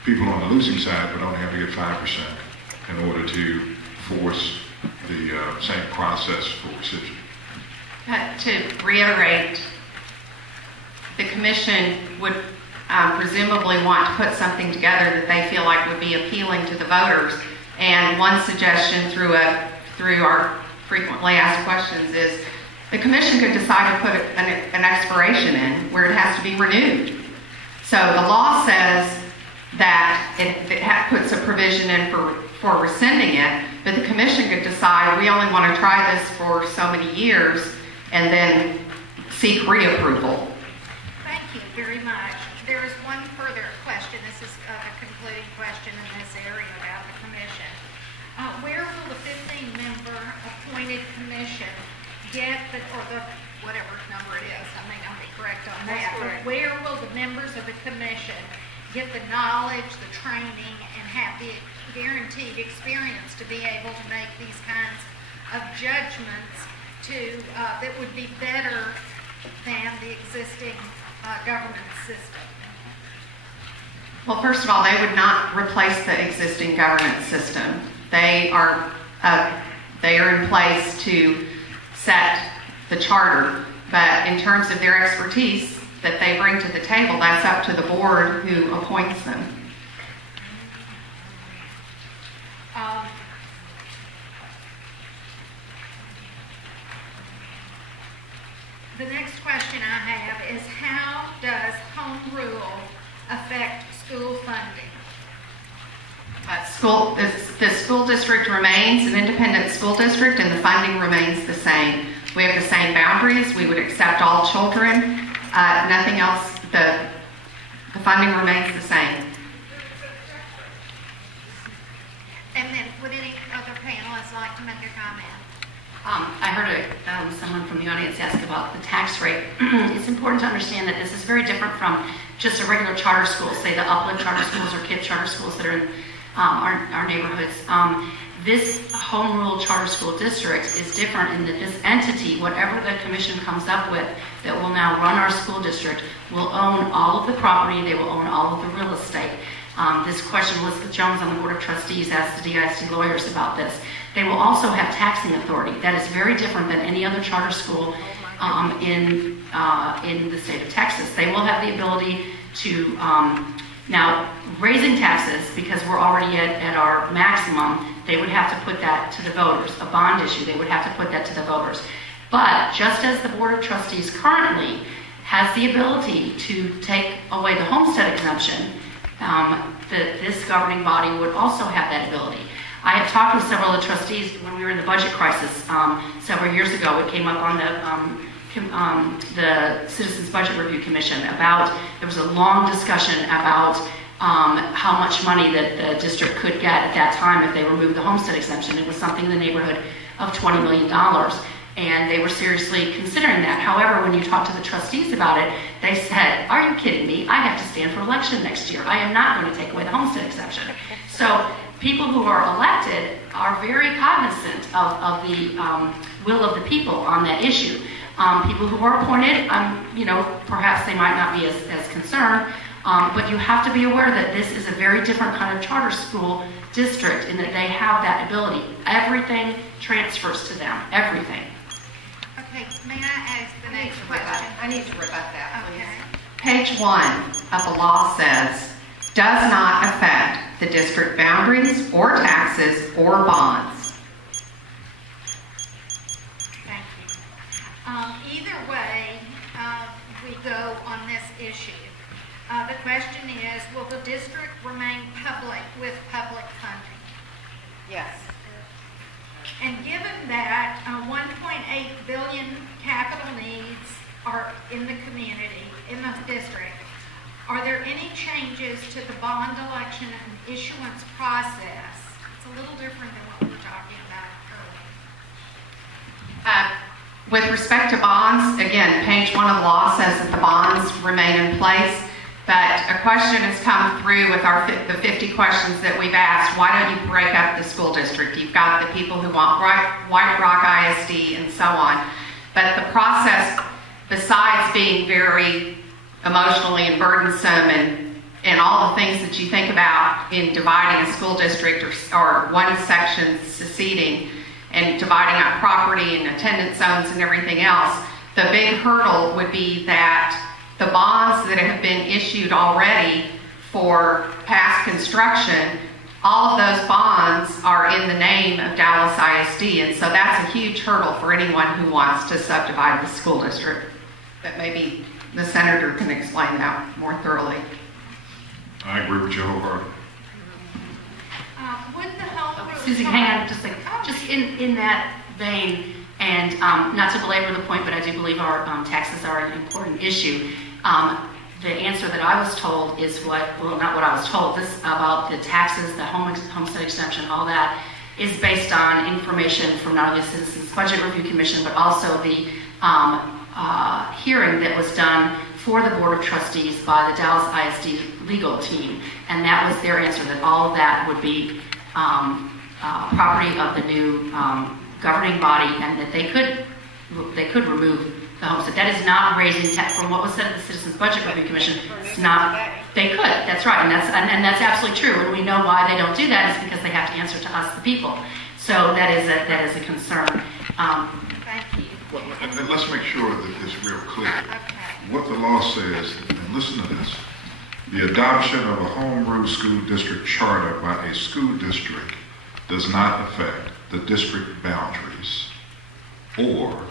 people on the losing side would only have to get 5% in order to force the same process for rescission. To reiterate, the commission would presumably want to put something together that they feel like would be appealing to the voters. And one suggestion through our frequently asked questions is the commission could decide to put an expiration in where it has to be renewed. So the law says that it puts a provision in for rescinding it, but the commission could decide we only want to try this for so many years and then seek reapproval. Thank you very much. There is one further question. This is a concluding question in this area about the commission. Where will the 15-member appointed commission get whatever number it is? I may not be correct on that. But where will the members of the commission get the knowledge, the training, and have the guaranteed experience to be able to make these kinds of judgments that would be better than the existing government system? Well, first of all, they would not replace the existing government system. They are in place to set the charter, but in terms of their expertise that they bring to the table, that's up to the board who appoints them. home rule affect school funding? The school district remains an independent school district, and the funding remains the same. We have the same boundaries. We would accept all children. Nothing else. The funding remains the same. And then would any other panelists like to make a comment? I heard someone from the audience ask about the tax rate. It's important to understand that this is very different from just a regular charter school, say the Uplift charter schools or KIPP charter schools that are in our neighborhoods. This home rule charter school district is different in that this entity, whatever the commission comes up with that will now run our school district, will own all of the property, they will own all of the real estate. This question, Elizabeth Jones on the Board of Trustees asked the DISD lawyers about this. They will also have taxing authority. That is very different than any other charter school in the state of Texas. They will have the ability to, now raising taxes, because we're already at our maximum, they would have to put that to the voters. A bond issue, they would have to put that to the voters. But just as the Board of Trustees currently has the ability to take away the homestead exemption, this governing body would also have that ability. I had talked with several of the trustees when we were in the budget crisis several years ago. It came up on the Citizens Budget Review Commission about, there was a long discussion about how much money that the district could get at that time if they removed the homestead exemption. It was something in the neighborhood of $20 million. And they were seriously considering that. However, when you talk to the trustees about it, they said, are you kidding me? I have to stand for election next year. I am not going to take away the homestead exemption. So people who are elected are very cognizant of the will of the people on that issue. People who are appointed, perhaps they might not be as concerned, but you have to be aware that this is a very different kind of charter school district in that they have that ability. Everything transfers to them, everything. Okay, may I ask the next question? I need to rebut that, please. Okay. Page 1 of the law says, does not affect the district boundaries or taxes or bonds. Thank you. Either way we go on this issue, the question is, will the district remain public with public funding? Yes. And given that 1.8 billion capital needs are in the community, in the district, are there any changes to the bond election and issuance process? It's a little different than what we were talking about earlier. With respect to bonds, again, page 1 of the law says that the bonds remain in place. But a question has come through with the 50 questions that we've asked. Why don't you break up the school district? You've got the people who want White Rock ISD and so on. But the process, besides being very emotionally and burdensome and all the things that you think about in dividing a school district or one section seceding and dividing up property and attendance zones and everything else, the big hurdle would be that the bonds that have been issued already for past construction, all of those bonds are in the name of Dallas ISD, and so that's a huge hurdle for anyone who wants to subdivide the school district. But maybe the senator can explain that more thoroughly. I agree with you wholeheartedly. Would the home rule Susie, hang on just a second. Just in that vein, and not to belabor the point, but I do believe our taxes are an important issue. The answer that I was told is not what I was told. This about the taxes, the homestead exemption, all that is based on information from not only the Citizens Budget Review Commission, but also the hearing that was done for the Board of Trustees by the Dallas ISD legal team. And that was their answer, that all of that would be property of the new governing body, and that they could remove the homestead. That is not raising tax. From what was said at the Citizens Budget Review Commission, it's not. They could. That's right, and that's absolutely true. And we know why they don't do that is because they have to answer to us, the people. So that is a concern. Thank you. Well, and let's make sure that it's real clear. Okay. What the law says, and listen to this, the adoption of a home rule school district charter by a school district does not affect the district boundaries or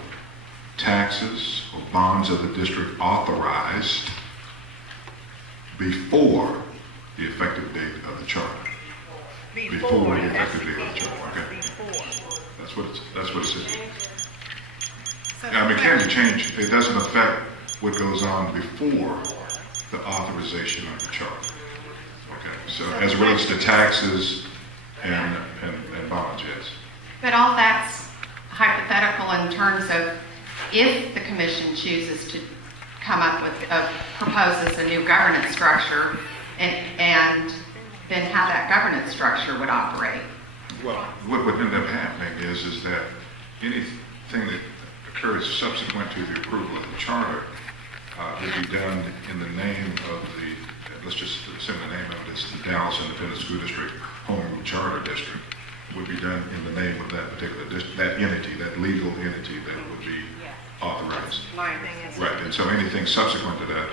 taxes or bonds of the district authorized before the effective date of the charter. Before the effective date of the charter, okay? That's what it says. So I mean, it can be changed. It doesn't affect what goes on before the authorization of the charter. Okay, so as it relates to taxes and bonds, yes. But all that's hypothetical in terms of if the commission chooses to come up with, proposes a new governance structure and then how that governance structure would operate. Well, what would end up happening is that anything that occurs subsequent to the approval of the charter would be done in the name of the, let's just say the name of it, it's the Dallas Independent School District Home Rule Charter District, would be done in the name of that particular that entity, that legal entity that would be authorized. Right, and so anything subsequent to that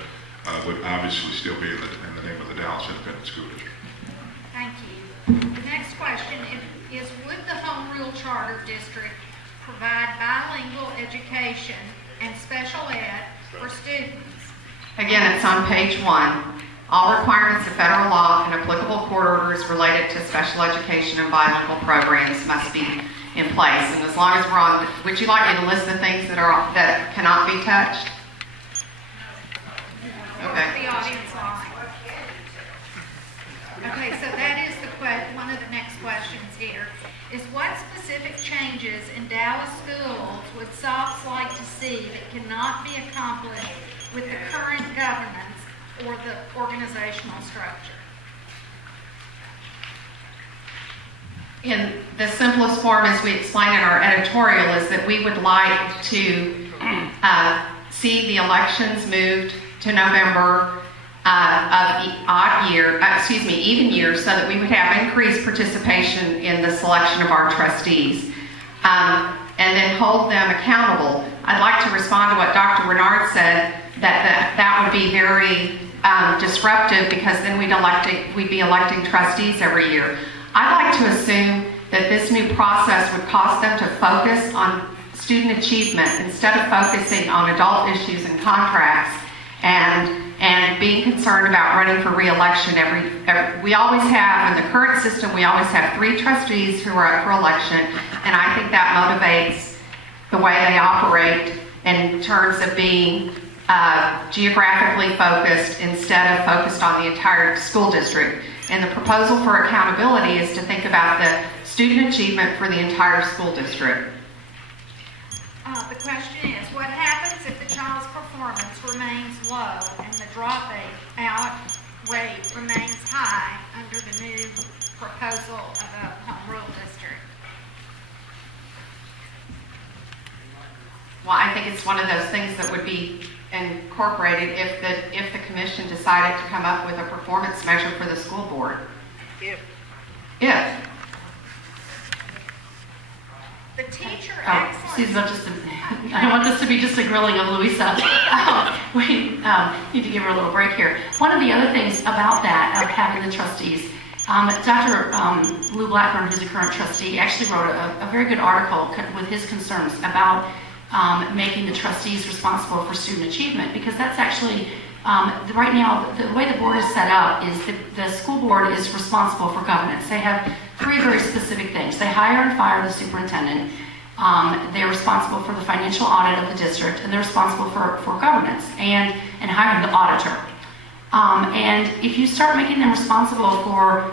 would obviously still be in the name of the Dallas Independent School District. Thank you. The next question is would the Home Rule Charter District provide bilingual education and special ed for students? Again, it's on page 1. All requirements of federal law and applicable court orders related to special education and bilingual programs must be in place. And as long as we're on, would you like me to list the things that cannot be touched? Okay. The audience line. Okay, so that is one of the next questions here. Is what specific changes in Dallas schools would SOPS like to see that cannot be accomplished with the current governance or the organizational structure? In the simplest form, as we explain in our editorial, is that we would like to see the elections moved to November of even years, so that we would have increased participation in the selection of our trustees, and then hold them accountable. I'd like to respond to what Dr. Renard said, that would be very disruptive, because then we'd be electing trustees every year. I'd like to assume that this new process would cause them to focus on student achievement instead of focusing on adult issues and contracts and being concerned about running for re-election we always have, in the current system, we always have 3 trustees who are up for election, and I think that motivates the way they operate in terms of being geographically focused instead of focused on the entire school district. And the proposal for accountability is to think about the student achievement for the entire school district. The question is, what happens if the child's performance remains low and the dropout rate remains high under the new proposal of a home rule district? Well, I think it's one of those things that would be incorporated if the commission decided to come up with a performance measure for the school board. If. The teacher Susan, I don't want this to be just a grilling of Louisa. We need to give her a little break here. One of the other things about that, of having the trustees, Dr. Lou Blackburn, who's a current trustee, actually wrote a very good article with his concerns about making the trustees responsible for student achievement, because that's actually, right now, the way the board is set up is the school board is responsible for governance. They have 3 very specific things. They hire and fire the superintendent. They're responsible for the financial audit of the district, and they're responsible for governance and hiring the auditor. And if you start making them responsible for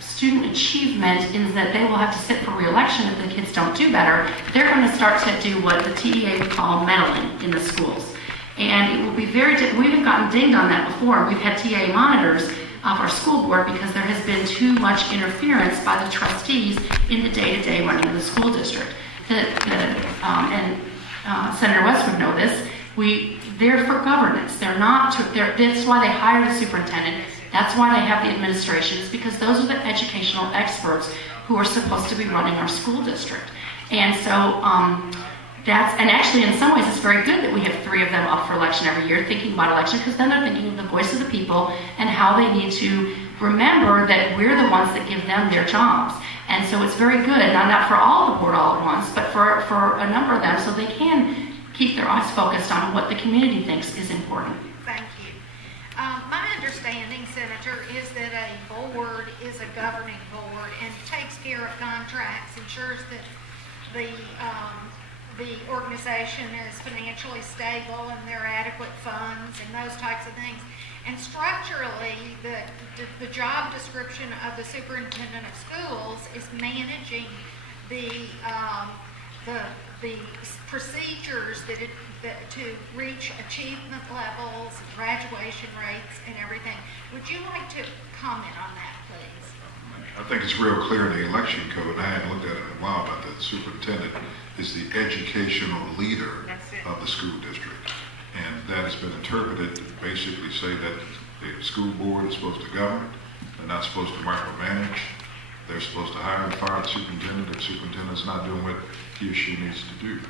student achievement, in that they will have to sit for re-election if the kids don't do better, they're going to start to do what the TEA would call meddling in the schools. And it will be we've gotten dinged on that before. We've had TA monitors of our school board because there has been too much interference by the trustees in the day-to-day running of the school district. And Senator West would know this. They're for governance. That's why they hire the superintendent. That's why they have the administrations, because those are the educational experts who are supposed to be running our school district. And so and actually in some ways it's very good that we have 3 of them up for election every year thinking about election, because then they're thinking of the voice of the people and how they need to remember that we're the ones that give them their jobs. And so it's very good, not for all the board all at once, but for a number of them, so they can keep their eyes focused on what the community thinks is important. Thank you. My understanding, Senator, is that a board is a governing board and takes care of contracts, ensures that the organization is financially stable and there are adequate funds and those types of things. And structurally, the job description of the superintendent of schools is managing the procedures to reach achievement levels, graduation rates, and everything. Would you like to comment on that, please? I think it's real clear in the election code. I hadn't looked at it in a while, but the superintendent is the educational leader of the school district. And that has been interpreted to basically say that the school board is supposed to govern. They're not supposed to micromanage. They're supposed to hire and fire the superintendent if the superintendent's not doing what he or she needs to do.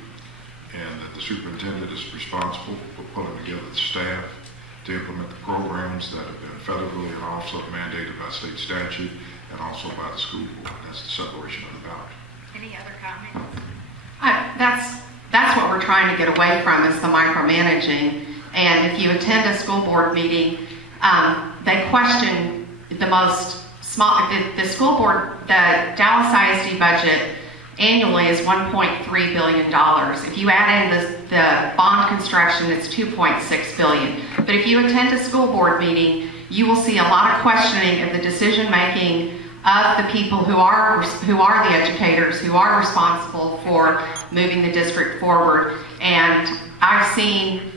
And that the superintendent is responsible for putting together the staff to implement the programs that have been federally and also mandated by state statute and also by the school board. That's the separation of the powers. Any other comments? That's what we're trying to get away from, is the micromanaging. And if you attend a school board meeting, they question the most small. The school board, the Dallas ISD budget annually is $1.3 billion. If you add in the bond construction, it's $2.6 billion. But if you attend a school board meeting, you will see a lot of questioning of the decision making of the people who are the educators, who are responsible for moving the district forward. And I've seen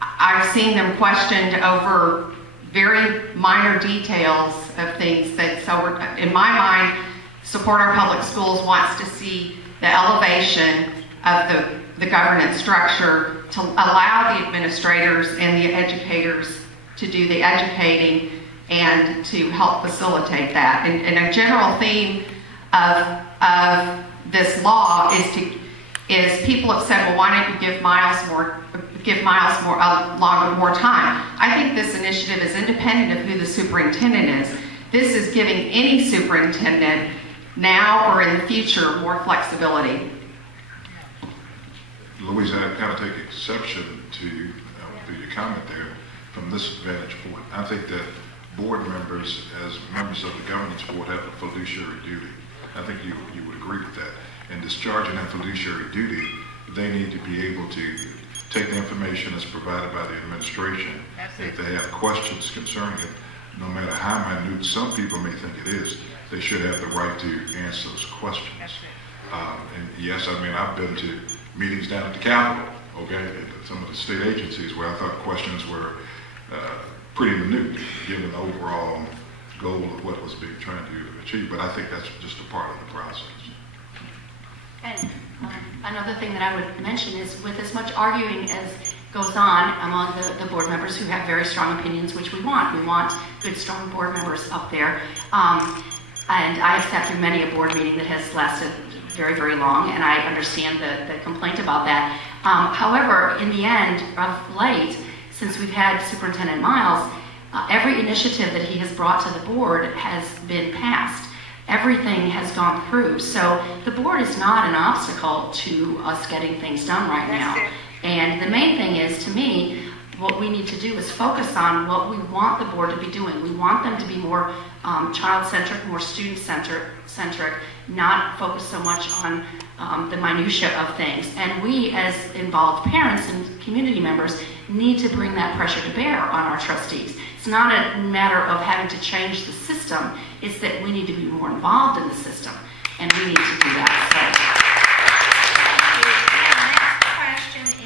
them questioned over very minor details of things that, so in my mind, Support Our Public Schools wants to see the elevation of the governance structure to allow the administrators and the educators to do the educating and to help facilitate that. And a general theme of this law is people have said, well, why don't you give Miles more time? I think this initiative is independent of who the superintendent is. This is giving any superintendent now or in the future more flexibility. Louisa, I kind of take exception to your comment there from this vantage point. I think that board members, as members of the governance board, have a fiduciary duty. I think you would agree with that. In discharging that fiduciary duty, they need to be able to take the information that's provided by the administration. If they have questions concerning it, no matter how minute some people may think it is, they should have the right to answer those questions. And yes, I mean, I've been to meetings down at the Capitol, okay, at some of the state agencies where I thought questions were pretty minute, given the overall goal of what was being trying to achieve. But I think that's just a part of the process. And another thing that I would mention is, with as much arguing as goes on among the board members who have very strong opinions, which we want. We want good, strong board members up there. And I have sat through many a board meeting that has lasted very, very long, and I understand the complaint about that. However, in the end, of late, since we've had Superintendent Miles, every initiative that he has brought to the board has been passed. Everything has gone through. So the board is not an obstacle to us getting things done right now. And the main thing is, to me, what we need to do is focus on what we want the board to be doing. We want them to be more child-centric, more student-centric, not focus so much on the minutia of things. And we, as involved parents and community members, need to bring that pressure to bear on our trustees. It's not a matter of having to change the system. It's that we need to be more involved in the system, and we need to do that.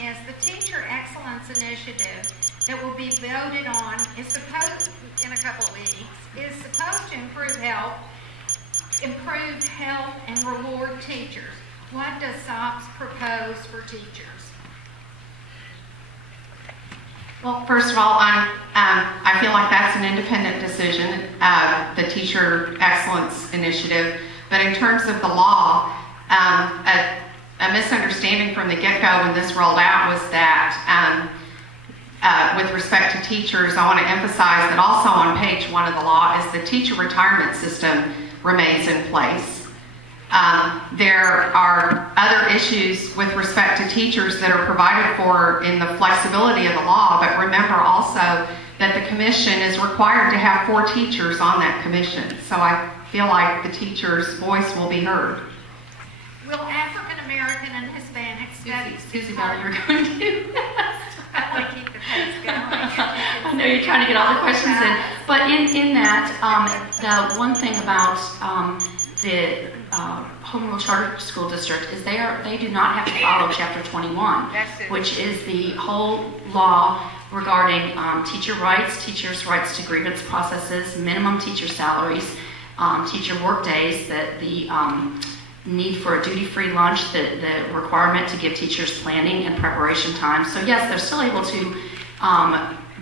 Is the Teacher Excellence Initiative that will be voted on is supposed, in a couple of weeks, is supposed to improve health and reward teachers. What does SOPS propose for teachers? Well, first of all, I feel like that's an independent decision, the Teacher Excellence Initiative. But in terms of the law, a misunderstanding from the get-go when this rolled out was that with respect to teachers, I want to emphasize that also on page 1 of the law is the teacher retirement system remains in place. There are other issues with respect to teachers that are provided for in the flexibility of the law, but remember also that the commission is required to have 4 teachers on that commission. So I feel like the teacher's voice will be heard. Will African American and Hispanic studies? Susie Bell, you're going to. I want to keep the pace going. I know you're trying to get all the questions in, but in that, the one thing about the Home Rule Charter School District is they do not have to follow Chapter 21, which is the whole law regarding teacher rights, teachers' rights to grievance processes, minimum teacher salaries, teacher work days, the need for a duty-free lunch, the requirement to give teachers planning and preparation time. So yes, they're still able to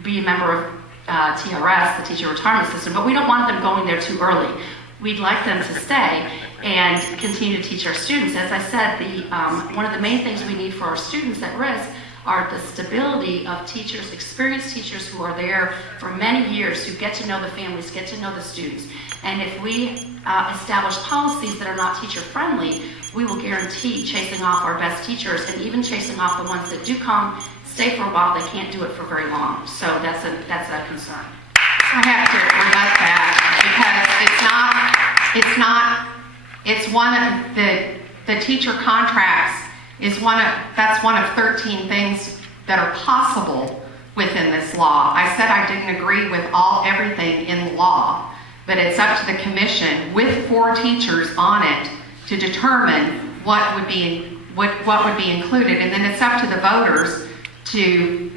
be a member of TRS, the Teacher Retirement System, but we don't want them going there too early. We'd like them to stay and continue to teach our students. As I said, one of the main things we need for our students at risk are the stability of teachers, experienced teachers who are there for many years, who get to know the families, get to know the students. And if we establish policies that are not teacher-friendly, we will guarantee chasing off our best teachers and even chasing off the ones that do come, stay for a while, they can't do it for very long. So that's a concern. I have to rebut that because it's one of the teacher contracts is that's one of 13 things that are possible within this law. I said I didn't agree with everything in the law, but it's up to the commission with 4 teachers on it to determine what would be included, and then it's up to the voters to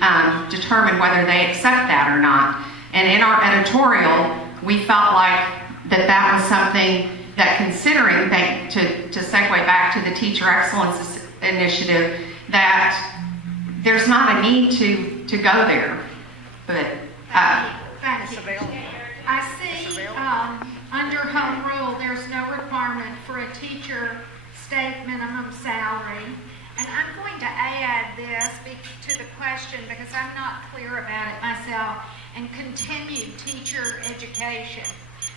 determine whether they accept that or not. And in our editorial, we felt like that was something that, considering, to segue back to the Teacher Excellence Initiative, that there's not a need to go there. But Thank you. I see under home rule there's no requirement for a teacher state minimum salary. And I'm going to add this to the question because I'm not clear about it myself, and continued teacher education.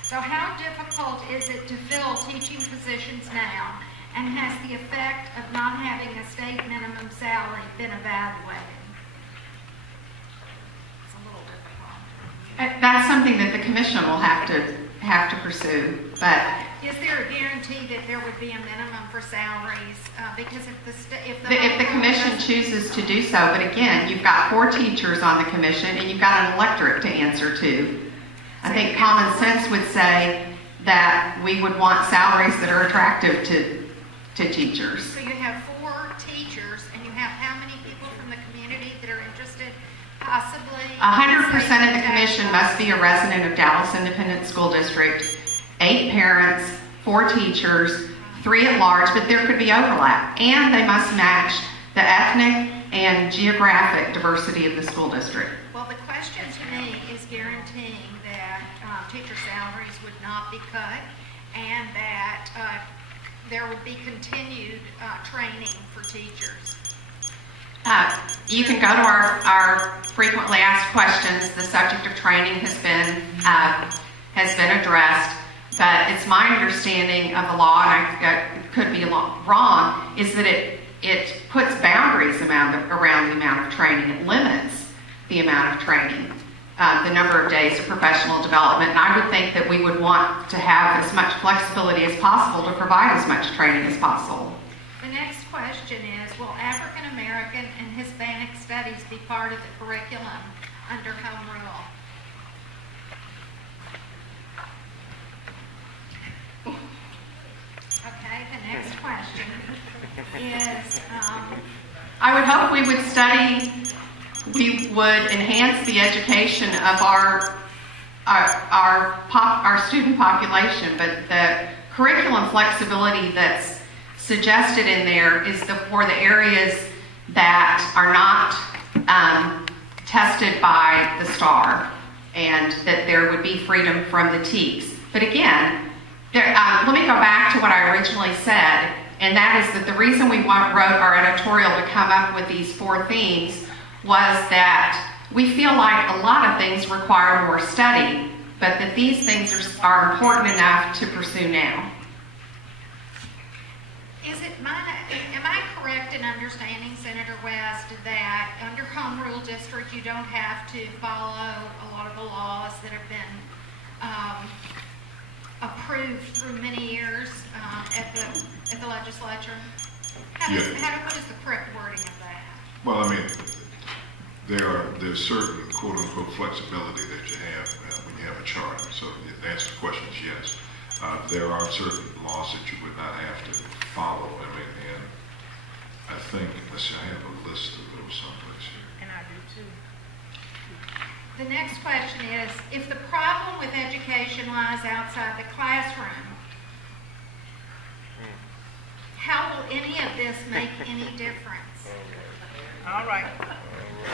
So how difficult is it to fill teaching positions now, and has the effect of not having a state minimum salary been evaluated? It's a little difficult. that's something that the commission will have to pursue. But is there a guarantee that there would be a minimum for salaries? Because if the commission chooses to do so, but again, you've got 4 teachers on the commission and you've got an electorate to answer to. I think common sense would say that we would want salaries that are attractive to teachers. So you have 4 teachers, and you have how many people from the community that are interested? Possibly 100% of the commission must be a resident of Dallas Independent School District, 8 parents, 4 teachers, 3 at large, but there could be overlap. And they must match the ethnic and geographic diversity of the school district. Well, the question to me is guaranteeing that teacher salaries would not be cut, and that there would be continued training for teachers. You can go to our frequently asked questions. The subject of training has been addressed, but it's my understanding of the law, and I could be wrong, is that it puts boundaries around the amount of training. It limits the amount of training, the number of days of professional development, and I would think that we would want to have as much flexibility as possible to provide as much training as possible. The next question is, will African American and Hispanic studies be part of the curriculum under home rule? Okay, the next question is... I would hope we would enhance the education of our student population, but the curriculum flexibility that's suggested in there is for the areas that are not tested by the STAR, and that there would be freedom from the TEKS. But again, let me go back to what I originally said, and that is that the reason we wrote our editorial to come up with these 4 themes was that we feel like a lot of things require more study, but that these things are important enough to pursue now. Am I correct in understanding, Senator West, that under home rule district you don't have to follow a lot of the laws that have been approved through many years at the legislature? What is the correct wording of that? Well, I mean, there's certain quote unquote flexibility that you have when you have a charter. So the answer to the question is yes. There are certain laws that you would not have to follow. I mean, and I think, let's see, I have a list of those someplace here. And I do too. The next question is, if the problem with education lies outside the classroom, how will any of this make any difference? All right.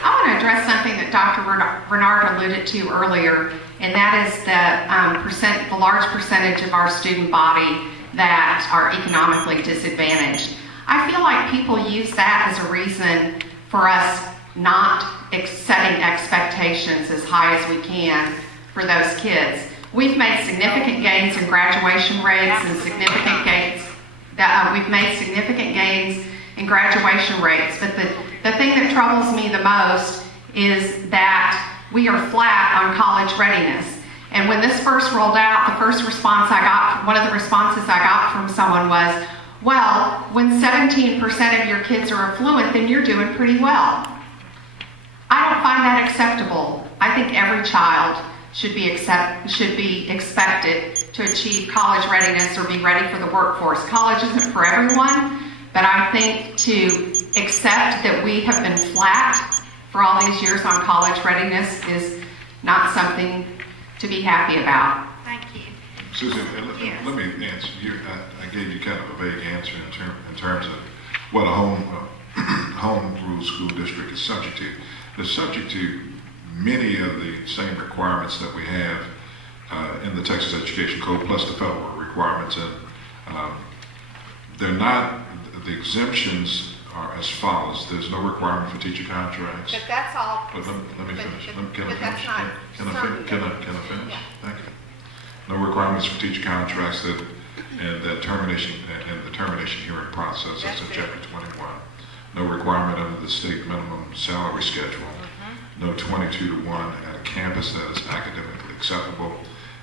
I want to address something that Dr. Renard alluded to earlier, and that is the large percentage of our student body that are economically disadvantaged. I feel like people use that as a reason for us not setting expectations as high as we can for those kids. We've made significant gains in graduation rates and significant gains in graduation rates, but the thing that troubles me the most is that we are flat on college readiness. And when this first rolled out, one of the responses I got from someone was, well, when 17% of your kids are affluent, then you're doing pretty well. I don't find that acceptable. I think every child should be expected to achieve college readiness or be ready for the workforce. College isn't for everyone, but I think to accept that we have been flat for all these years on college readiness is not something to be happy about. Thank you. Susan, let me answer you. I gave you kind of a vague answer in terms of what a home rule school district is subject to. It's subject to many of the same requirements that we have in the Texas Education Code, plus the federal requirements. And they're not, the exemptions are as follows. There's no requirement for teacher contracts. But that's all. But let me finish. Can I that's finish? not Can I finish? Yeah. Thank you. No requirements for teacher contracts and the termination hearing process. That's in Chapter 21. No requirement under the state minimum salary schedule. No 22-to-1 at a campus that is academically acceptable,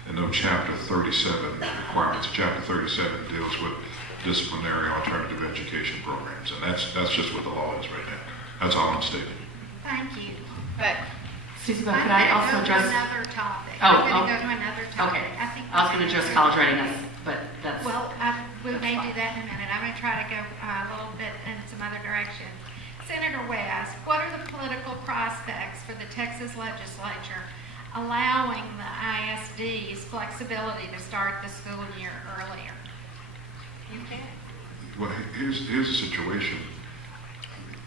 and no Chapter 37 requirements. Chapter 37 deals with disciplinary alternative education programs, and that's just what the law is right now. That's all I'm stating. Thank you. But, Susie, could I also address... another topic. Oh, I'm going to go to another topic. Okay. I was going to address college readiness, but that's... Well, we may do that in a minute. I'm going to try to go a little bit in some other directions. Senator West, what are the political prospects for the Texas legislature allowing the ISD's flexibility to start the school year earlier? You can. Well, here's the situation.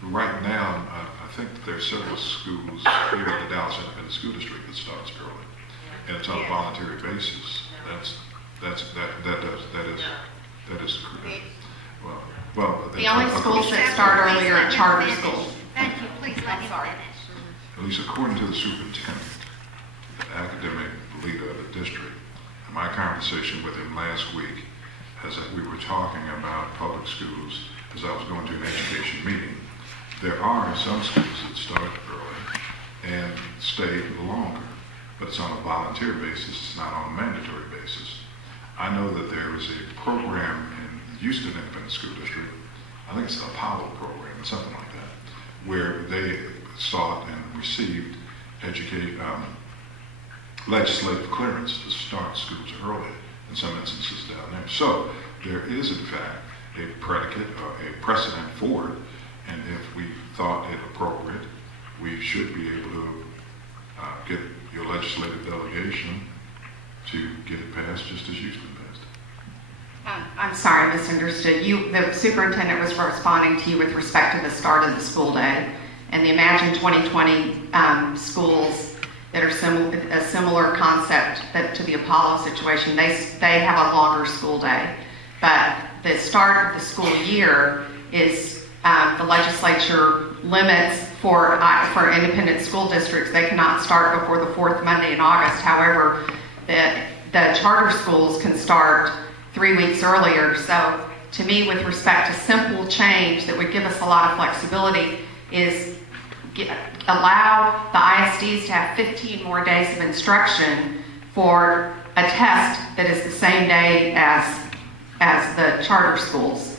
Right now, I think there are several schools here at the Dallas Independent School District that starts early, and it's on a voluntary basis. That is correct. Well, the only schools that start earlier are charter schools. Thank you. Please let me finish. At least according to the superintendent, the academic leader of the district, in my conversation with him last week, as we were talking about public schools, as I was going to an education meeting, there are some schools that start early and stay longer, but it's on a volunteer basis, it's not on a mandatory basis. I know that there is a program in Houston Independent School District, I think it's the Apollo program or something like that, where they sought and received legislative clearance to start schools early in some instances down there. So there is in fact a predicate or a precedent for it, and if we thought it appropriate, we should be able to get your legislative delegation to get it passed just as Houston passed it. I'm sorry, I misunderstood. The superintendent was responding to you with respect to the start of the school day, and the Imagine 2020 schools that are a similar concept to the Apollo situation. They have a longer school day, but the start of the school year is the legislature limits for independent school districts. They cannot start before the fourth Monday in August. However, the charter schools can start 3 weeks earlier. So to me, with respect to simple change that would give us a lot of flexibility, is allow the ISDs to have 15 more days of instruction for a test that is the same day as the charter schools.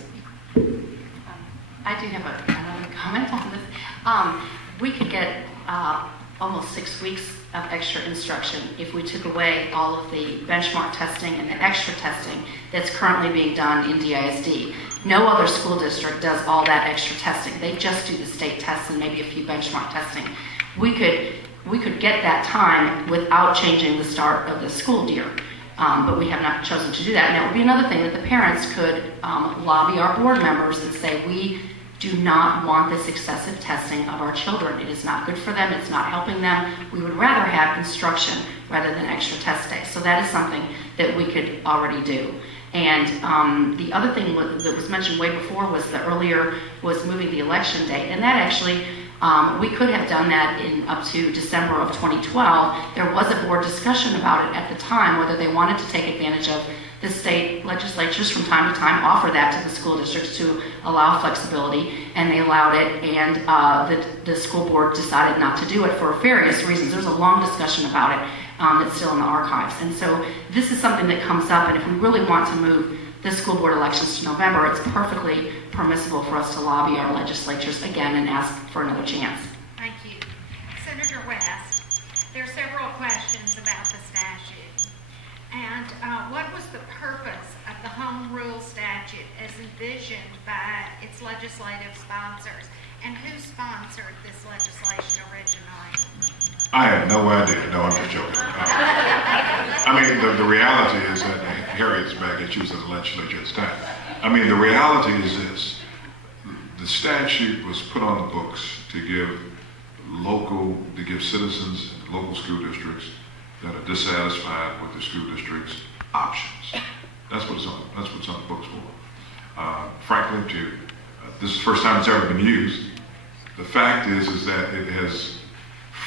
I do have another comment on this. We could get almost 6 weeks of extra instruction if we took away all of the benchmark testing and the extra testing that's currently being done in DISD. No other school district does all that extra testing. They just do the state tests and maybe a few benchmark testing. We could get that time without changing the start of the school year. But we have not chosen to do that. And that would be another thing that the parents could lobby our board members and say, we do not want this excessive testing of our children. It is not good for them. It's not helping them. We would rather have instruction rather than extra test days. So that is something that we could already do. And the other thing that was mentioned way before was was moving the election date. And that actually, we could have done that in up to December of 2012. There was a board discussion about it at the time, whether they wanted to take advantage of the state legislatures from time to time offer that to the school districts to allow flexibility, and they allowed it, and the school board decided not to do it for various reasons. There's a long discussion about it that's still in the archives. And so this is something that comes up, and if we really want to move the school board elections to November, it's perfectly permissible for us to lobby our legislatures again and ask for another chance. Thank you. Senator West, there are several questions about the statute. And what was the purpose of the Home Rule statute as envisioned by its legislative sponsors? And who sponsored this legislation originally? I have no idea. No, I'm just joking. I mean, the reality is that Harriet's back and she was in the legislature at the time. I mean, the reality is this. The statute was put on the books to give citizens, local school districts that are dissatisfied with the school district's options. That's what it's on the books for. Frankly, this is the first time it's ever been used. The fact is that it has,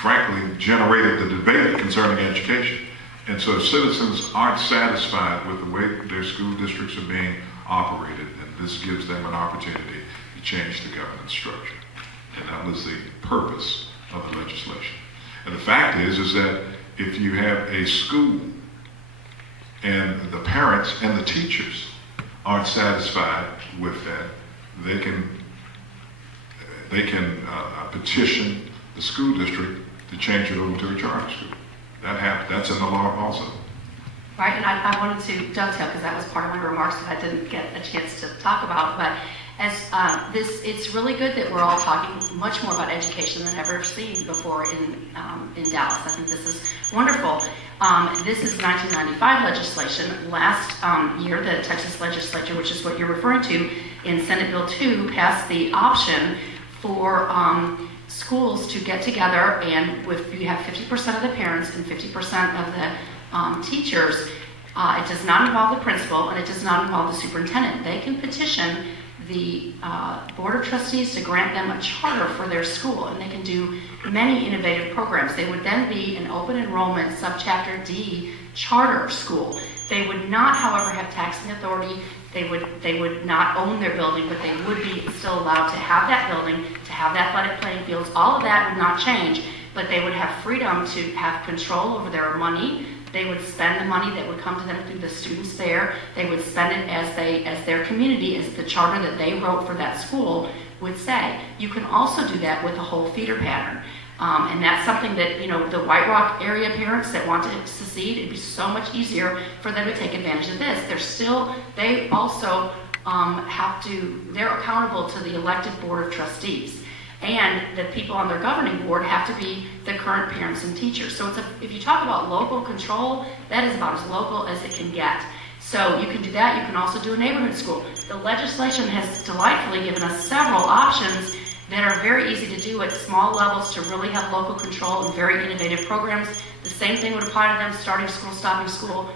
frankly, generated the debate concerning education. And so if citizens aren't satisfied with the way their school districts are being operated, then this gives them an opportunity to change the governance structure. And that was the purpose of the legislation. And the fact is that if you have a school and the parents and the teachers aren't satisfied with that, they can petition the school district to change it over to a charter school. That's in the law also. Right, and I wanted to dovetail because that was part of my remarks that I didn't get a chance to talk about. But as it's really good that we're all talking much more about education than ever seen before in Dallas. I think this is wonderful. This is 1995 legislation. Last year, the Texas legislature, which is what you're referring to, in Senate Bill 2, passed the option for schools to get together, and if you have 50% of the parents and 50% of the teachers, it does not involve the principal and it does not involve the superintendent. They can petition the Board of Trustees to grant them a charter for their school, and they can do many innovative programs. They would then be an open enrollment subchapter D charter school. They would not, however, have taxing authority. They would not own their building, but they would be still allowed to have that building, to have athletic playing fields. All of that would not change, but they would have freedom to have control over their money. They would spend the money that would come to them through the students there. They would spend it as their community, as the charter that they wrote for that school would say. You can also do that with a whole feeder pattern. And that's something that, the White Rock area parents that want to secede, it'd be so much easier for them to take advantage of this. They also they're accountable to the elected Board of Trustees. And the people on their governing board have to be the current parents and teachers. So if you talk about local control, that is about as local as it can get. So you can do that. You can also do a neighborhood school. The legislation has delightfully given us several options that are very easy to do at small levels to really have local control and very innovative programs. The same thing would apply to them starting school, stopping school.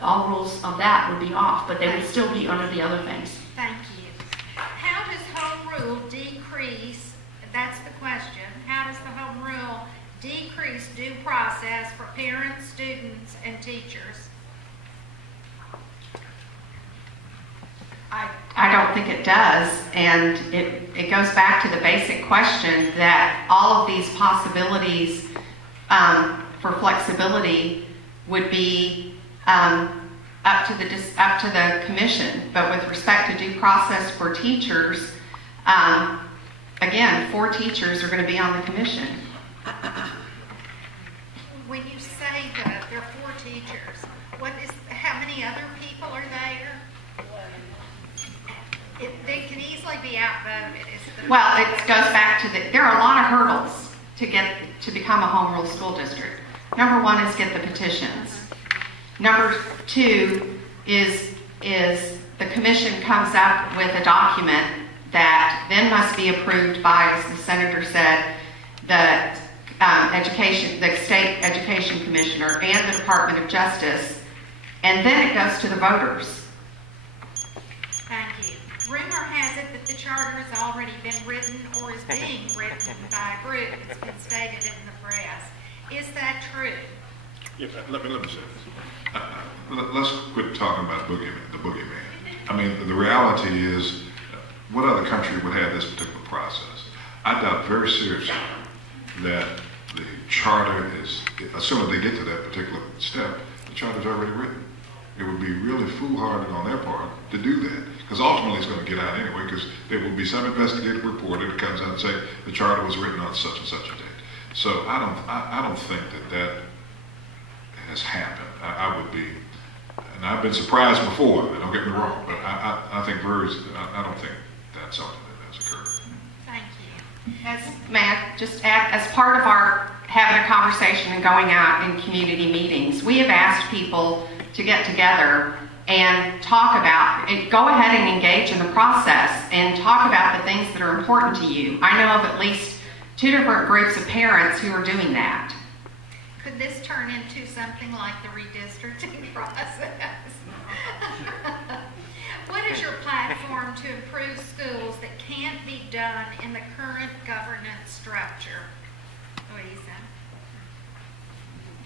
All rules of that would be off, but they would still be under the other things. Thank you. How does home rule decrease, that's the question, how does the home rule decrease due process for parents, students, and teachers? I don't think it does, and it goes back to the basic question that all of these possibilities for flexibility would be up to the commission. But with respect to due process for teachers, again, 4 teachers are going to be on the commission. When you say that there are 4 teachers, how many other people are there? They can easily be outvoted. Well, it goes back to there are a lot of hurdles to become a home rule school district. Number 1 is get the petitions. Number 2 is the commission comes up with a document that then must be approved by, as the senator said, the state education commissioner and the Department of Justice, and then it goes to the voters. Thank you. Rumor has it that the charter has already been written or is being written by a group. It's been stated in the press. Is that true? Yeah, let me say this. Let's quit talking about the boogeyman. I mean, the reality is, what other country would have this particular process? I doubt very seriously that the charter is, assuming they get to that particular step, the charter's already written. It would be really foolhardy on their part to do that, because ultimately it's going to get out anyway, because there will be some investigative report that comes out and say the charter was written on such and such a date. So I don't think that has happened. I would be, and I've been surprised before, don't get me wrong, but I think I don't think that's something that has occurred. Thank you. May I just add, as part of our having a conversation and going out in community meetings, we have asked people to get together and talk about it. Go ahead and engage in the process and talk about the things that are important to you. I know of at least 2 different groups of parents who are doing that. Could this turn into something like the redistricting process? What is your platform to improve schools that can't be done in the current governance structure? Louisa?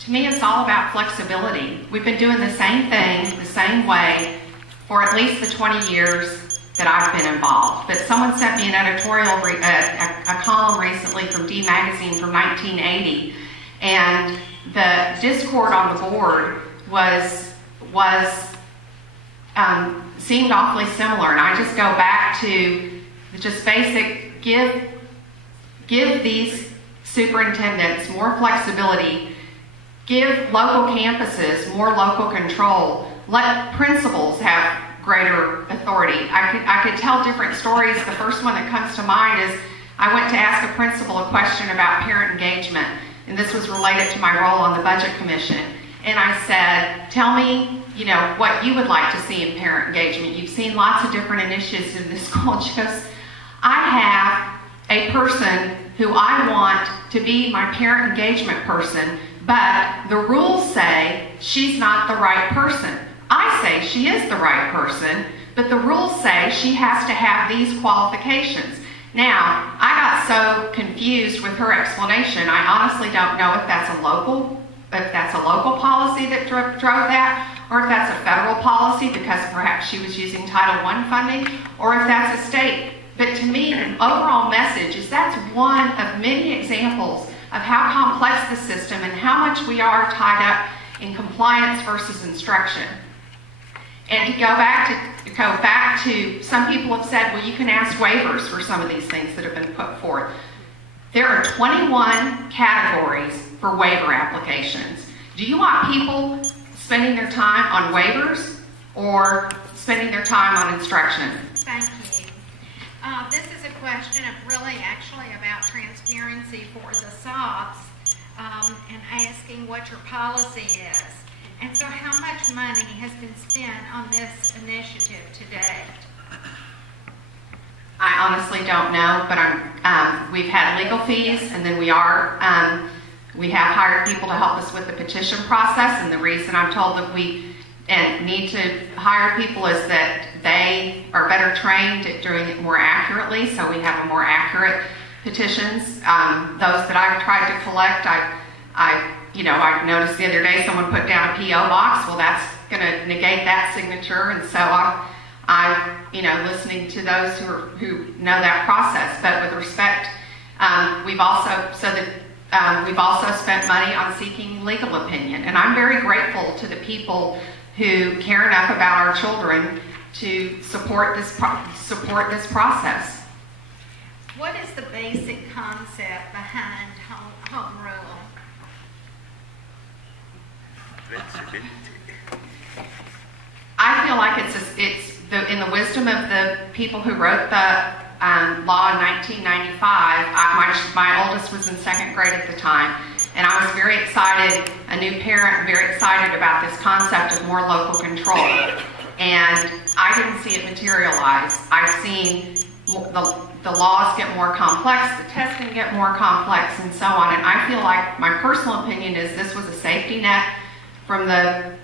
To me, it's all about flexibility. We've been doing the same thing, the same way, for at least the 20 years that I've been involved. But someone sent me an editorial, a column recently from D Magazine from 1980, and the discord on the board seemed awfully similar. And I just go back to the just basic, give these superintendents more flexibility. Give local campuses more local control. Let principals have greater authority. I could tell different stories. The first one that comes to mind is I went to ask a principal a question about parent engagement, and this was related to my role on the Budget Commission. And I said, tell me, what you would like to see in parent engagement. You've seen lots of different initiatives in this school. And she goes, I have a person who I want to be my parent engagement person, but the rules say she's not the right person. I say she is the right person, but the rules say she has to have these qualifications. Now, I got so confused with her explanation. I honestly don't know if that's a local policy that drove that, or if that's a federal policy because perhaps she was using Title I funding, or if that's a state. But to me, the overall message is that's one of many examples of how complex the system and how much we are tied up in compliance versus instruction. And to go back to some people have said, well, you can ask waivers for some of these things that have been put forth. There are 21 categories for waiver applications. Do you want people spending their time on waivers or spending their time on instruction? Thank you. This is a question of really actually about transparency for the SOPS and asking what your policy is. And so how much money has been spent on this initiative to date? I honestly don't know, but we've had legal fees, and then we have hired people to help us with the petition process. And the reason I'm told that we need to hire people is that they are better trained at doing it more accurately, so we have a more accurate petitions. Those that I've tried to collect, I noticed the other day someone put down a P.O. box. Well, that's going to negate that signature, and so I'm, listening to those who know that process. But with respect, we've also spent money on seeking legal opinion, and I'm very grateful to the people who care enough about our children to support this process. What is the basic concept behind home rule? I feel like in the wisdom of the people who wrote the law in 1995. My oldest was in second grade at the time, and I was very excited, a new parent, very excited about this concept of more local control. And I didn't see it materialize. I've seen the laws get more complex, the testing get more complex, and so on. And I feel like my personal opinion is this was a safety net from those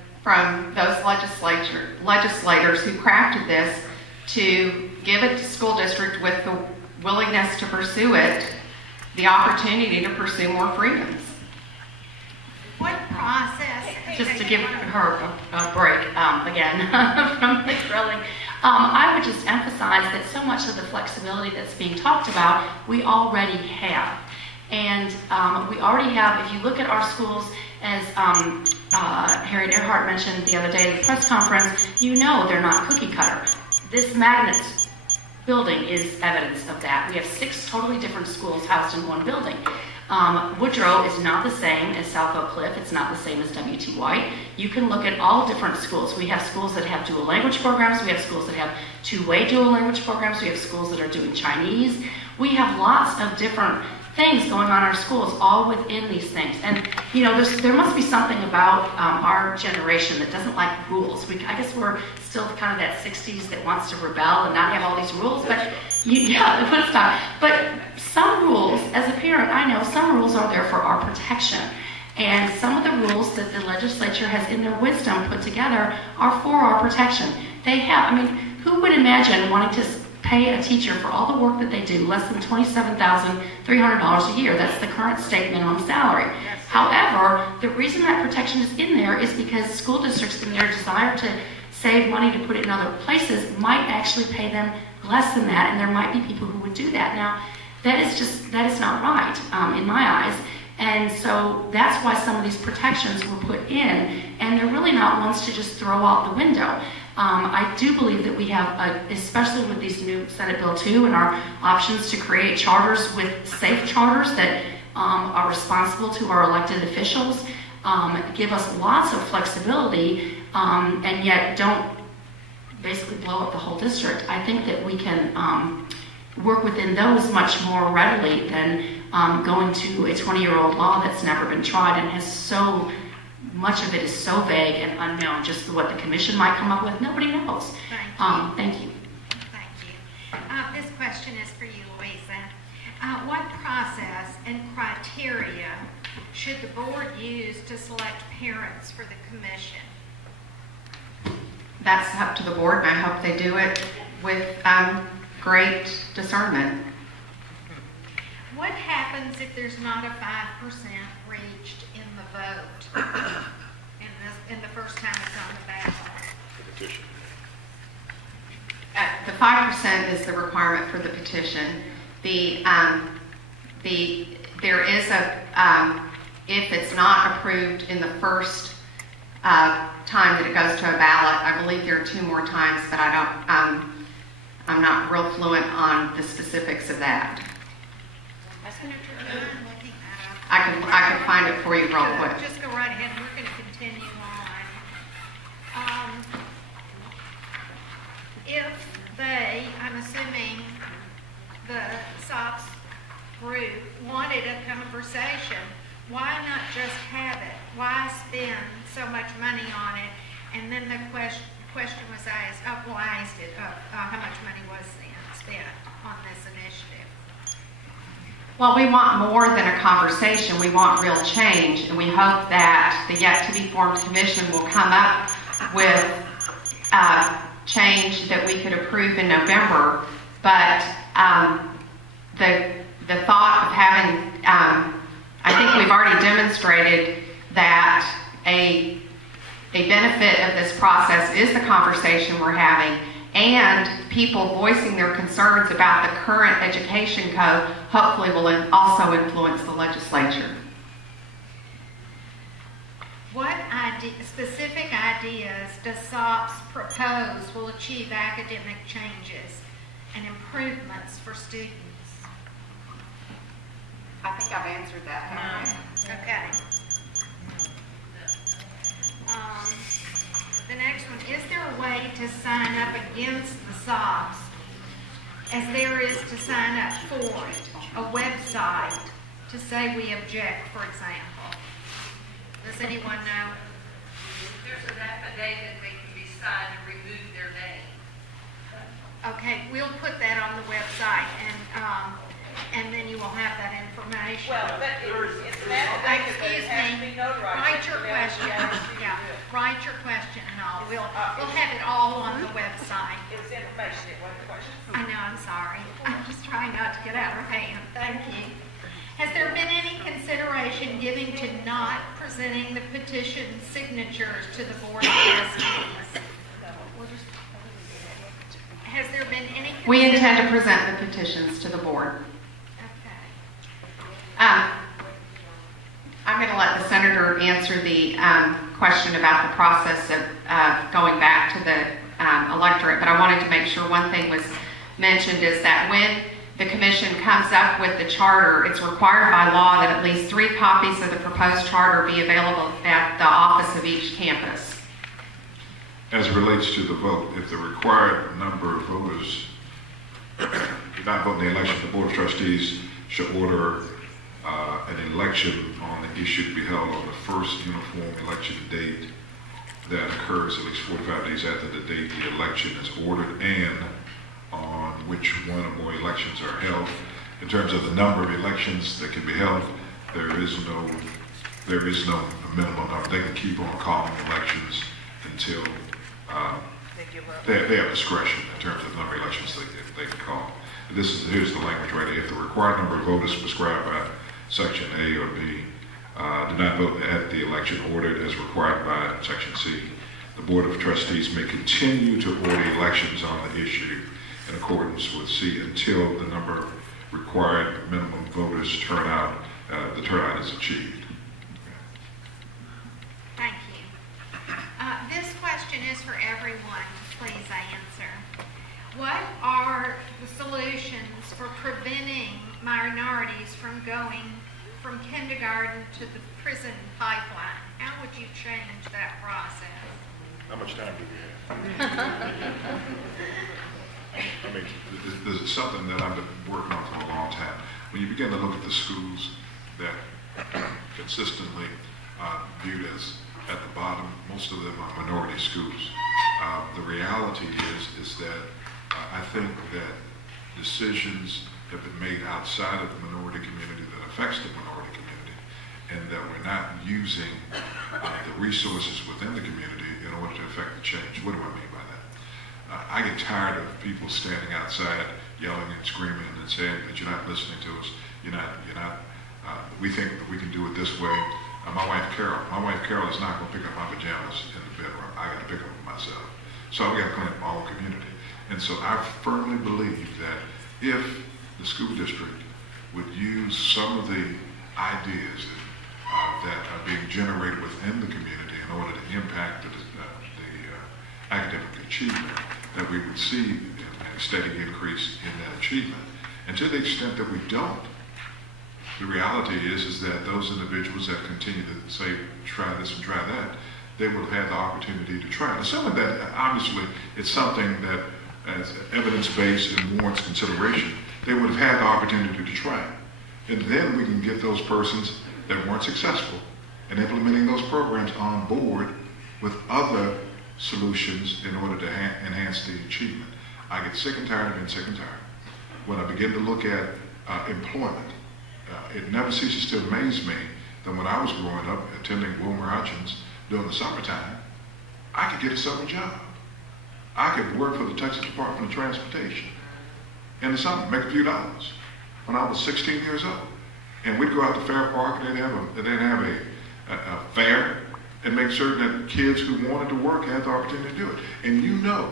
legislators who crafted this to give it to school district with the willingness to pursue it, the opportunity to pursue more freedoms. What process? Just to give her a break again from the grilling, I would just emphasize that so much of the flexibility that's being talked about, we already have. And we already have, if you look at our schools, as Harriet Earhart mentioned the other day at the press conference, they're not cookie cutter. This magnet building is evidence of that. We have 6 totally different schools housed in one building. Woodrow is not the same as South Oak Cliff. It's not the same as W.T. White. You can look at all different schools. We have schools that have dual language programs. We have schools that have 2-way dual language programs. We have schools that are doing Chinese. We have lots of different things going on in our schools, all within these things. And, there must be something about our generation that doesn't like rules. I guess we're still kind of that 60s that wants to rebel and not have all these rules. But, But some rules, as a parent, I know some rules are there for our protection. And some of the rules that the legislature has, in their wisdom, put together are for our protection. Who would imagine wanting to pay a teacher for all the work that they do less than $27,300 a year? That's the current state minimum salary. However, the reason that protection is in there is because school districts, in their desire to save money to put it in other places, might actually pay them less than that, and there might be people who would do that. Now, that is not right in my eyes. And so that's why some of these protections were put in, and they're really not ones to just throw out the window. I do believe that we have, especially with these new Senate Bill 2 and our options to create charters with safe charters that are responsible to our elected officials, give us lots of flexibility, and yet don't basically blow up the whole district. I think that we can work within those much more readily than going to a 20-year-old law that's never been tried and has so much of it is so vague and unknown. Just what the commission might come up with, nobody knows. Thank you. Thank you. This question is for you, Louisa. What process and criteria should the board use to select parents for the commission? That's up to the board, and I hope they do it with great discernment. What happens if there's not a 5% reached in the vote in the first time it's on the ballot? The 5% is the requirement for the petition. There is if it's not approved in the first time that it goes to a ballot, I believe there are 2 more times, but I'm not real fluent on the specifics of that. I can find it for you real quick. Just go right ahead. We're going to continue on. If they, I'm assuming the SOPS group wanted a conversation, why not just have it? Why spend so much money on it? And then the question was asked, how much money was spent on this initiative? Well, we want more than a conversation. We want real change, and we hope that the yet-to-be-formed commission will come up with change that we could approve in November. But the thought of having, I think we've already demonstrated that a benefit of this process is the conversation we're having, and people voicing their concerns about the current education code hopefully will also influence the legislature. What specific ideas does SOPS propose will achieve academic changes and improvements for students? I think I've answered that, haven't I? Okay. The next one, is there a way to sign up against the SOPS as there is to sign up for it? A website to say we object, for example. Does anyone know? There's an affidavit that can be signed to remove their name. Okay, we'll put that on the website, and then you will have that information. Well, but it's an affidavit that Excuse has to me. be notarized. Write your question. Yeah, write your question, and we'll have it all on the website. It's information, it wasn't a question. I know, I'm sorry. I'm just trying not to get out of hand. Thank you. Has there been any consideration given to not presenting the petition signatures to the Board of Trustees? Has there been any? We intend to present the petitions to the board. Okay. I'm going to let the senator answer the question about the process of going back to the electorate, but I wanted to make sure one thing was mentioned is that when the commission comes up with the charter, it's required by law that at least 3 copies of the proposed charter be available at the office of each campus. As it relates to the vote, if the required number of voters did not vote in the election, the Board of Trustees should order an election on the issue to be held on the first uniform election date that occurs at least 45 days after the date the election is ordered, and on which one or more elections are held. In terms of the number of elections that can be held, there is no minimum number. They can keep on calling elections until they have discretion in terms of the number of elections they can call. And here's the language right here. If the required number of voters prescribed by Section A or B do not vote at the election ordered as required by Section C, the Board of Trustees may continue to order elections on the issue in accordance with C until the number of required minimum voters the turnout is achieved. Thank you. This question is for everyone. Please answer. What are the solutions for preventing minorities from going from kindergarten to the prison pipeline? How would you change that process? How much time do we have? I mean, this is something that I've been working on for a long time. When you begin to look at the schools that consistently viewed as at the bottom, most of them are minority schools. The reality is that I think that decisions have been made outside of the minority community that affects the minority community, and that we're not using the resources within the community in order to affect the change. What do I mean by that? I get tired of people standing outside yelling and screaming and saying that you're not listening to us. We think that we can do it this way. My wife Carol is not going to pick up my pajamas in the bedroom. I got to pick them up myself. So we got to clean up my own community. And so I firmly believe that if the school district would use some of the ideas that are being generated within the community in order to impact the academic achievement, that we would see a steady increase in that achievement. And to the extent that we don't, the reality is that those individuals that continue to say, try this and try that, they will have had the opportunity to try it. Assuming that obviously it's something that as evidence-based and warrants consideration, they would have had the opportunity to try it. And then we can get those persons that weren't successful in implementing those programs on board with other solutions in order to enhance the achievement. I get sick and tired of being sick and tired. When I begin to look at employment, it never ceases to amaze me that when I was growing up attending Wilmer Hutchins during the summertime, I could get a summer job. I could work for the Texas Department of Transportation in the summer, make a few dollars when I was 16 years old. And we'd go out to Fair Park and they'd have a fair and make certain that kids who wanted to work had the opportunity to do it. And you know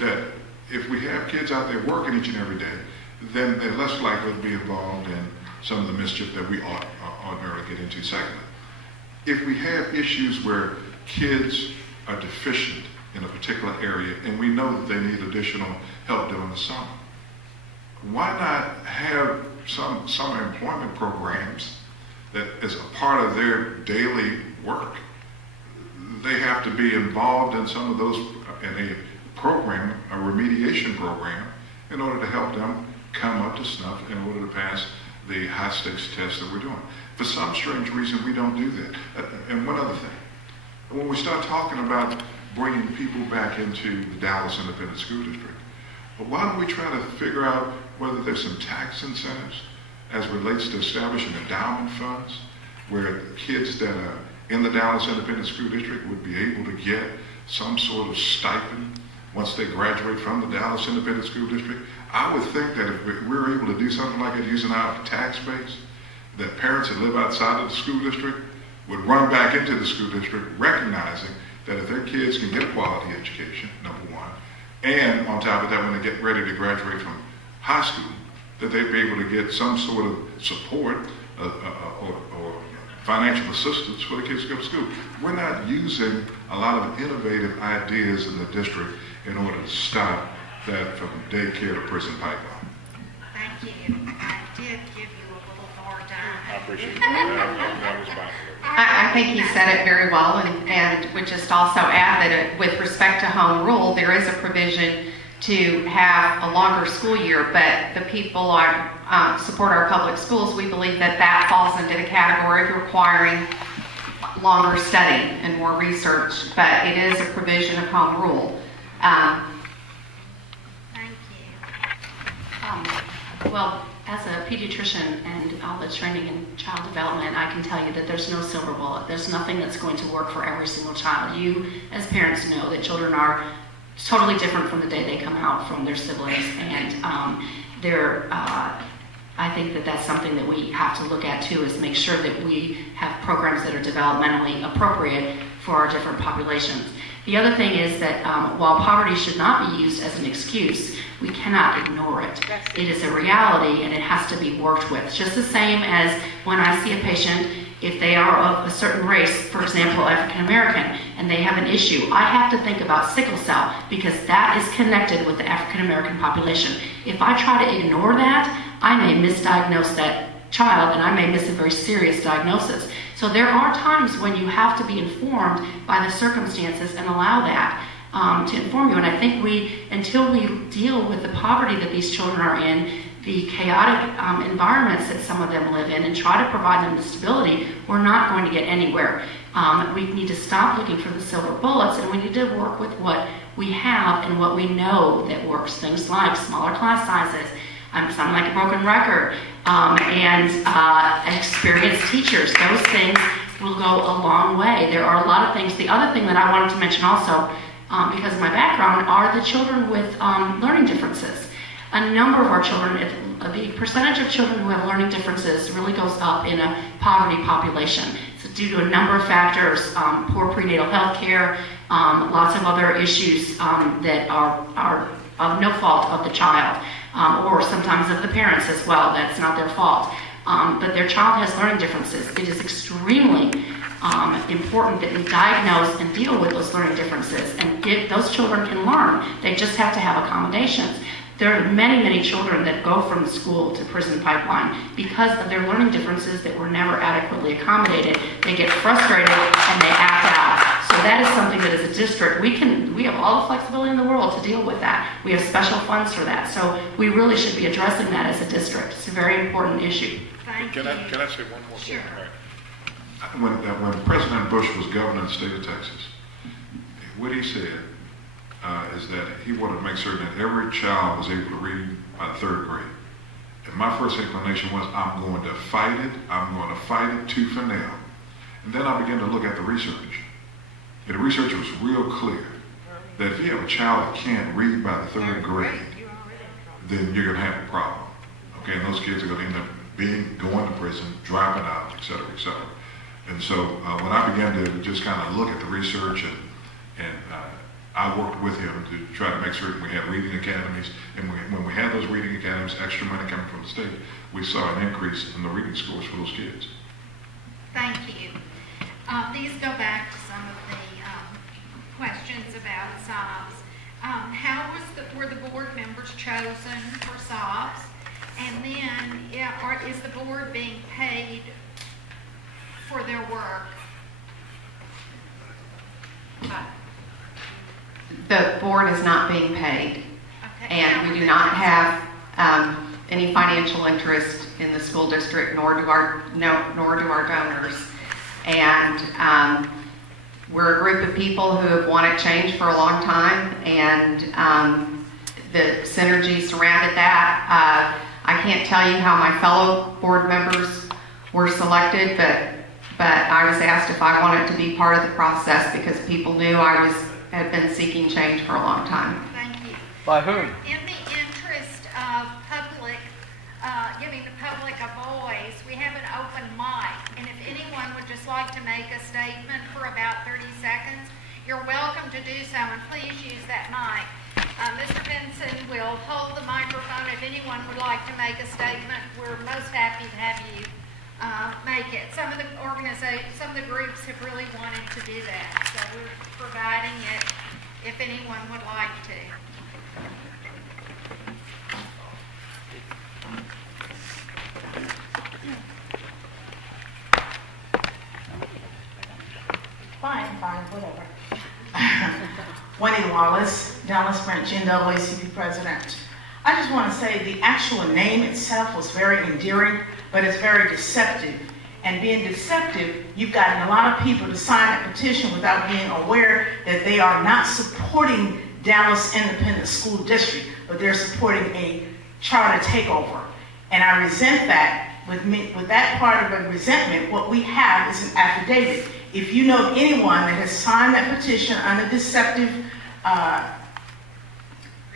that if we have kids out there working each and every day, then they're less likely to be involved in some of the mischief that we ordinarily get into. Secondly, if we have issues where kids are deficient in a particular area and we know that they need additional help during the summer, why not have some summer employment programs that as a part of their daily work, they have to be involved in some of those, in a program, a remediation program, in order to help them come up to snuff in order to pass the high stakes test that we're doing. For some strange reason, we don't do that. And one other thing, when we start talking about bringing people back into the Dallas Independent School District, why don't we try to figure out whether there's some tax incentives as relates to establishing endowment funds where kids that are in the Dallas Independent School District would be able to get some sort of stipend once they graduate from the Dallas Independent School District. I would think that if we're able to do something like that using our tax base, that parents that live outside of the school district would run back into the school district recognizing that if their kids can get a quality education, number one, and on top of that, when they get ready to graduate from high school, that they'd be able to get some sort of support or financial assistance for the kids to go to school. We're not using a lot of innovative ideas in the district in order to stop that from daycare to prison pipeline. Thank you. I did give you a little more time. I appreciate that. I think he said it very well, and would just also add that with respect to home rule, there is a provision to have a longer school year, but the people support our public schools. We believe that that falls into the category of requiring longer study and more research, but it is a provision of home rule. Thank you. Well, as a pediatrician and all the training in child development, I can tell you that there's no silver bullet. There's nothing that's going to work for every single child. You, as parents, know that children are totally different from the day they come out from their siblings, and I think that that's something that we have to look at too, is make sure that we have programs that are developmentally appropriate for our different populations. The other thing is that while poverty should not be used as an excuse, we cannot ignore it. It is a reality and it has to be worked with. Just the same as when I see a patient, if they are of a certain race, for example, African American, and they have an issue, I have to think about sickle cell because that is connected with the African American population. If I try to ignore that, I may misdiagnose that child and I may miss a very serious diagnosis. So there are times when you have to be informed by the circumstances and allow that to inform you. And I think until we deal with the poverty that these children are in, the chaotic environments that some of them live in, and try to provide them the stability, we're not going to get anywhere. We need to stop looking for the silver bullets, and we need to work with what we have and what we know that works. Things like smaller class sizes, I'm sounding like a broken record, and experienced teachers. Those things will go a long way. There are a lot of things. The other thing that I wanted to mention also, because of my background, are the children with learning differences. A number of our children, the percentage of children who have learning differences really goes up in a poverty population. It's due to a number of factors, poor prenatal health care, lots of other issues that are of no fault of the child, or sometimes of the parents as well. That's not their fault. But their child has learning differences. It is extremely important that we diagnose and deal with those learning differences, and those children can learn. They just have to have accommodations. There are many, many children that go from school to prison pipeline because of their learning differences that were never adequately accommodated. They get frustrated and they act out. So that is something that as a district, we have all the flexibility in the world to deal with that. We have special funds for that. So we really should be addressing that as a district. It's a very important issue. Can I say one more thing? Sure. When President Bush was governor of the state of Texas, what he said is that he wanted to make certain that every child was able to read by the 3rd grade. And my first inclination was, I'm going to fight it. I'm going to fight it tooth and nail. And then I began to look at the research. And the research was real clear that if you have a child that can't read by the 3rd grade, then you're going to have a problem. Okay, and those kids are going to end up going to prison, dropping out, et cetera, et cetera. And so when I began to just kind of look at the research and I worked with him to try to make certain we had reading academies, and when we had those reading academies, extra money coming from the state, we saw an increase in the reading scores for those kids. Thank you. These go back to some of the questions about SOPS. How were the board members chosen for SOPS? And then, is the board being paid for their work? The board is not being paid, Okay. and we do not have any financial interest in the school district, nor do our donors. And we're a group of people who have wanted change for a long time, and the synergy surrounded that. I can't tell you how my fellow board members were selected, but I was asked if I wanted to be part of the process because people knew I had been seeking change for a long time. Thank you. By whom? In the interest of giving the public a voice, we have an open mic, and if anyone would just like to make a statement for about 30 seconds, you're welcome to do so, and please use that mic. Mr. Benson will hold the microphone. If anyone would like to make a statement, we're most happy to have you make it. Some of the groups have really wanted to do that, so we're providing it if anyone would like to. Fine, whatever. Wendy Wallace, Dallas Branch NAACP President. I just want to say the actual name itself was very endearing, but it's very deceptive. And being deceptive, you've gotten a lot of people to sign a petition without being aware that they are not supporting Dallas Independent School District, but they're supporting a charter takeover. And I resent that. With that part of the resentment, what we have is an affidavit. If you know anyone that has signed that petition under deceptive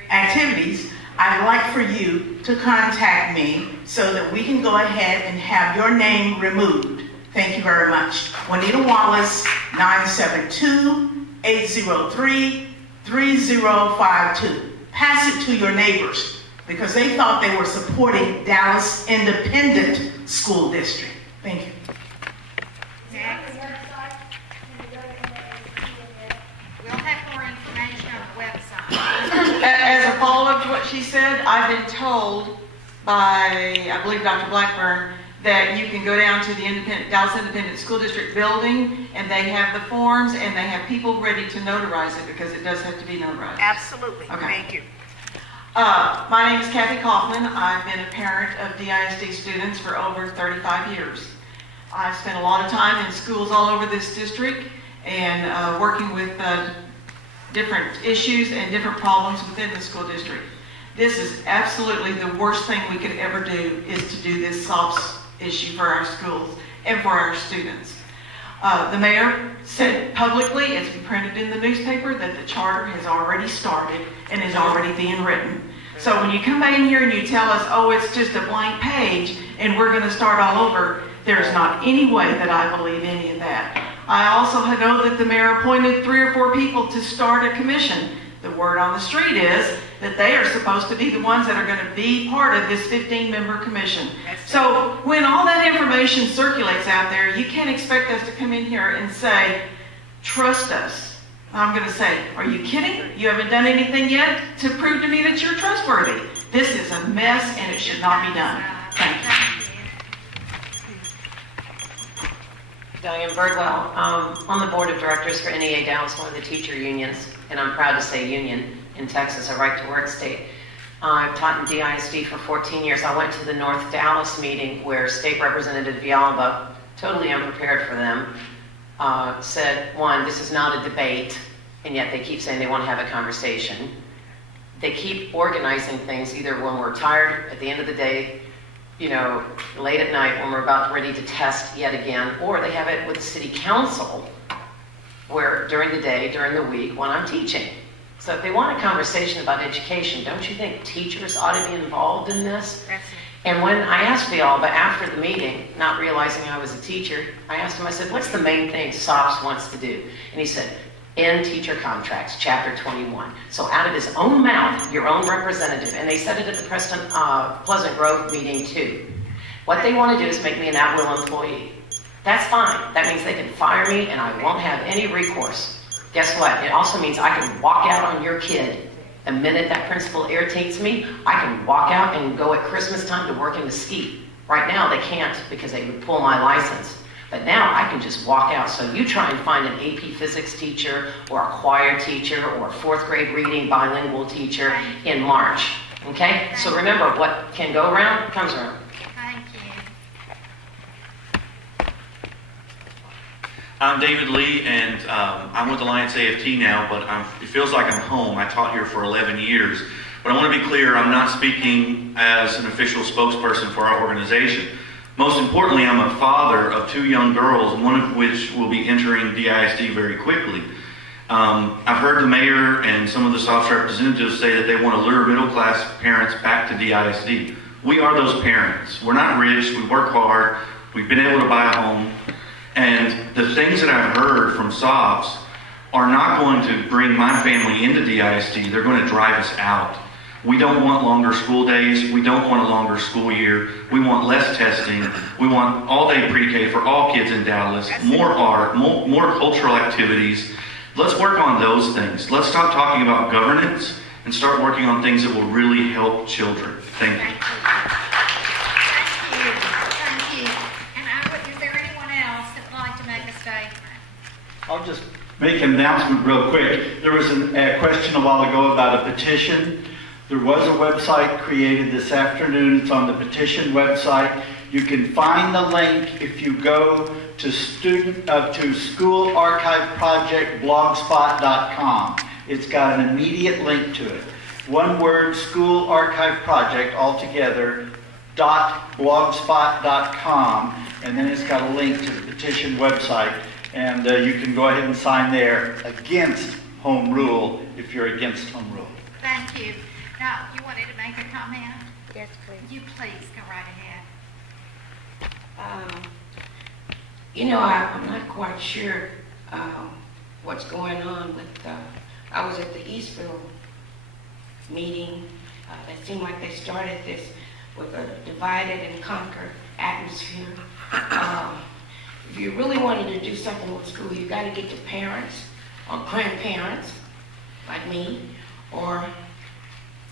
activities, I'd like for you to contact me so that we can go ahead and have your name removed. Thank you very much. Juanita Wallace, 972-803-3052. Pass it to your neighbors because they thought they were supporting Dallas Independent School District. Thank you. We'll have more information on the website. As a follow-up to what she said, I've been told by, I believe, Dr. Blackburn, that you can go down to the Dallas Independent School District building, and they have the forms, and they have people ready to notarize it because it does have to be notarized. Absolutely. Okay. Thank you. My name is Kathy Kaufman. I've been a parent of DISD students for over 35 years. I've spent a lot of time in schools all over this district and working with different issues and different problems within the school district. This is absolutely the worst thing we could ever do, is to do this SOPS issue for our schools and for our students. The mayor said publicly, it's been printed in the newspaper, that the charter has already started and is already being written. So when you come in here and you tell us, oh, it's just a blank page and we're going to start all over, there's not any way that I believe any of that. I also know that the mayor appointed 3 or 4 people to start a commission. The word on the street is that they are supposed to be the ones that are going to be part of this 15-member commission. So when all that information circulates out there, you can't expect us to come in here and say, trust us. I'm going to say, are you kidding? You haven't done anything yet to prove to me that you're trustworthy. This is a mess and it should not be done. Thank you. Diane Birdwell, on the board of directors for NEA Dallas, one of the teacher unions, and I'm proud to say union in Texas, a right-to-work state. I've taught in DISD for 14 years. I went to the North Dallas meeting where State Representative Villalba, totally unprepared for them, said, one, this is not a debate, and yet they keep saying they want to have a conversation. They keep organizing things either when we're tired at the end of the day, you know, late at night when we're about ready to test yet again, or they have it with the city council where during the day, during the week, when I'm teaching. So if they want a conversation about education, don't you think teachers ought to be involved in this? And when I asked Villalba after the meeting, not realizing I was a teacher, I asked him, I said, what's the main thing SOPS wants to do? And he said, in teacher contracts, chapter 21. So out of his own mouth, your own representative, and they said it at the Pleasant Grove meeting too. What they want to do is make me an at-will employee. That's fine. That means they can fire me and I won't have any recourse. Guess what? It also means I can walk out on your kid. The minute that principal irritates me, I can walk out and go at Christmas time to work in the ski. Right now they can't because they would pull my license. But now I can just walk out. So you try and find an AP physics teacher or a choir teacher or a 4th grade reading bilingual teacher in March. Okay? So remember, what can go around comes around. Thank you. I'm David Lee, and I'm with Alliance AFT now, but it feels like I'm home. I taught here for 11 years. But I want to be clear, I'm not speaking as an official spokesperson for our organization. Most importantly, I'm a father of 2 young girls, one of which will be entering DISD very quickly. I've heard the mayor and some of the SOPS representatives say that they want to lure middle-class parents back to DISD. We are those parents. We're not rich, we work hard, we've been able to buy a home, and the things that I've heard from SOPS are not going to bring my family into DISD, they're going to drive us out. We don't want longer school days. We don't want a longer school year. We want less testing. We want all-day pre-K for all kids in Dallas, more art, more cultural activities. Let's work on those things. Let's stop talking about governance and start working on things that will really help children. Thank you. Thank you. And is there anyone else that would like to make a statement? I'll just make an announcement real quick. There was a question a while ago about a petition. There was a website created this afternoon. It's on the petition website. You can find the link if you go to schoolarchiveprojectblogspot.com. It's got an immediate link to it. One word, School Archive Project, altogether, .blogspot.com, and then it's got a link to the petition website. And you can go ahead and sign there against home rule if you're against home rule. Thank you. Now, you wanted to make a comment? Yes, please. You please go right ahead. I'm not quite sure what's going on with, I was at the Eastville meeting. It seemed like they started this with a divide and conquer atmosphere. If you really wanted to do something with school, you got to get to parents or grandparents like me, or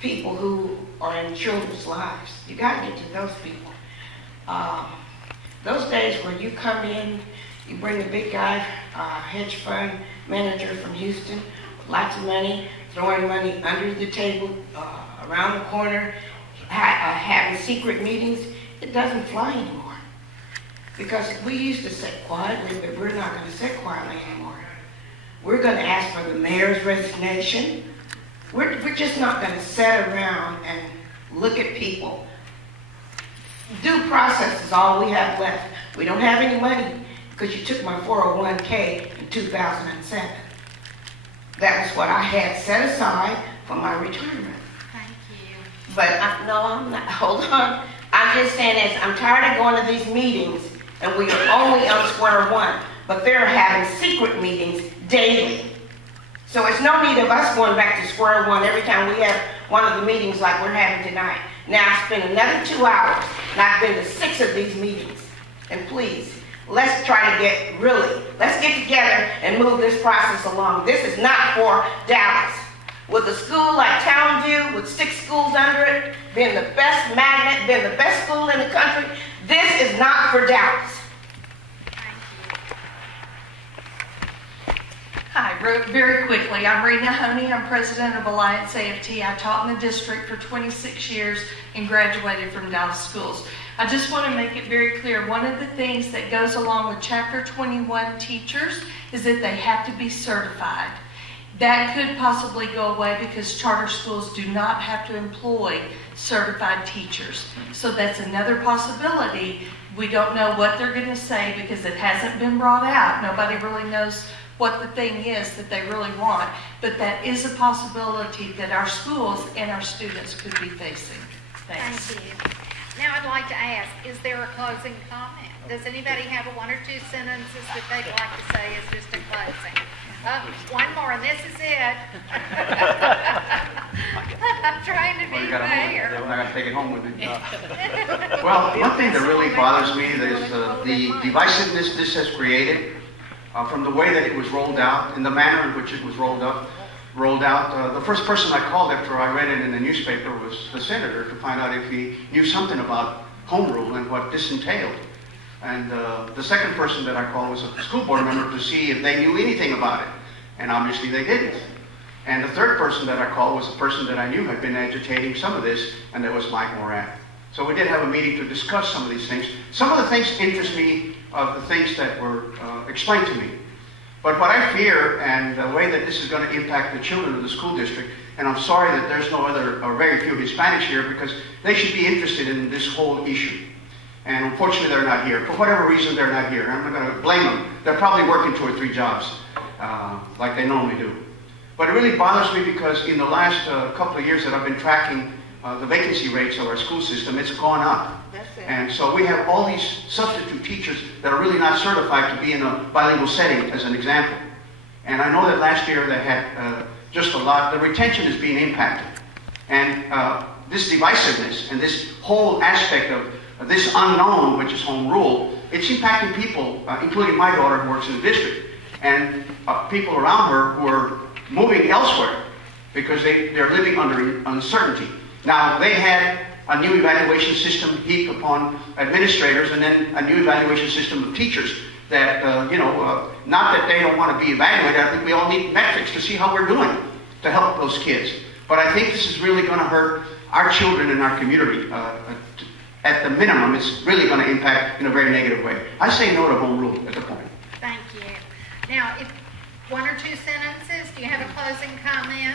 people who are in children's lives. You got to get to those people. Those days where you come in, you bring a big guy, hedge fund manager from Houston, with lots of money, throwing money under the table, around the corner, having secret meetings, it doesn't fly anymore. Because we used to sit quietly, but we're not going to sit quietly anymore. We're going to ask for the mayor's resignation. We're just not going to sit around and look at people. Due process is all we have left. We don't have any money because you took my 401k in 2007. That was what I had set aside for my retirement. Thank you. But no, I'm not. Hold on. I'm just saying this. I'm tired of going to these meetings and we are only on square one. But they're having secret meetings daily. So it's no need of us going back to square one every time we have one of the meetings like we're having tonight. Now I spend another 2 hours, and I've been to 6 of these meetings. And please, let's try to let's get together and move this process along. This is not for Dallas. With a school like Townview, with 6 schools under it, being the best magnet, being the best school in the country, this is not for Dallas. Hi, very quickly, I'm Rena Honey. I'm president of Alliance AFT. I taught in the district for 26 years and graduated from Dallas schools. I just want to make it very clear, one of the things that goes along with Chapter 21 teachers is that they have to be certified. That could possibly go away because charter schools do not have to employ certified teachers. So that's another possibility. We don't know what they're going to say because it hasn't been brought out. Nobody really knows what the thing is that they really want, but that is a possibility that our schools and our students could be facing. Thanks. Thank you. Now I'd like to ask, is there a closing comment? Does anybody have 1 or 2 sentences that they'd like to say as just a closing? One more, and this is it. I'm trying to be Meyer. I'm not going to take it home with me. Well, one thing that really bothers me is the divisiveness this has created from the way that it was rolled out, in the manner in which it was rolled out. The first person I called after I read it in the newspaper was the senator to find out if he knew something about home rule and what this entailed. And the second person that I called was a school board member to see if they knew anything about it. And obviously they didn't. And the third person that I called was a person that I knew had been agitating some of this, and that was Mike Moran. So we did have a meeting to discuss some of these things. Some of the things interest me of the things that were explained to me. But what I fear, and the way that this is going to impact the children of the school district, and I'm sorry that there's no other, or very few Hispanics here, because they should be interested in this whole issue. And unfortunately they're not here. For whatever reason they're not here. I'm not going to blame them. They're probably working 2 or 3 jobs, like they normally do. But it really bothers me because in the last couple of years that I've been tracking the vacancy rates of our school system, it's gone up. And so we have all these substitute teachers that are really not certified to be in a bilingual setting, as an example. And I know that last year they had just a lot. The retention is being impacted. And this divisiveness and this whole aspect of this unknown, which is home rule, it's impacting people, including my daughter who works in the district, and people around her who are moving elsewhere because they're living under uncertainty. Now, they had a new evaluation system heaped upon administrators, and then a new evaluation system of teachers that, not that they don't want to be evaluated. I think we all need metrics to see how we're doing to help those kids. But I think this is really going to hurt our children in our community. At the minimum, it's really going to impact in a very negative way. I say no to home rule at the point. Thank you. Now, if 1 or 2 sentences, do you have a closing comment?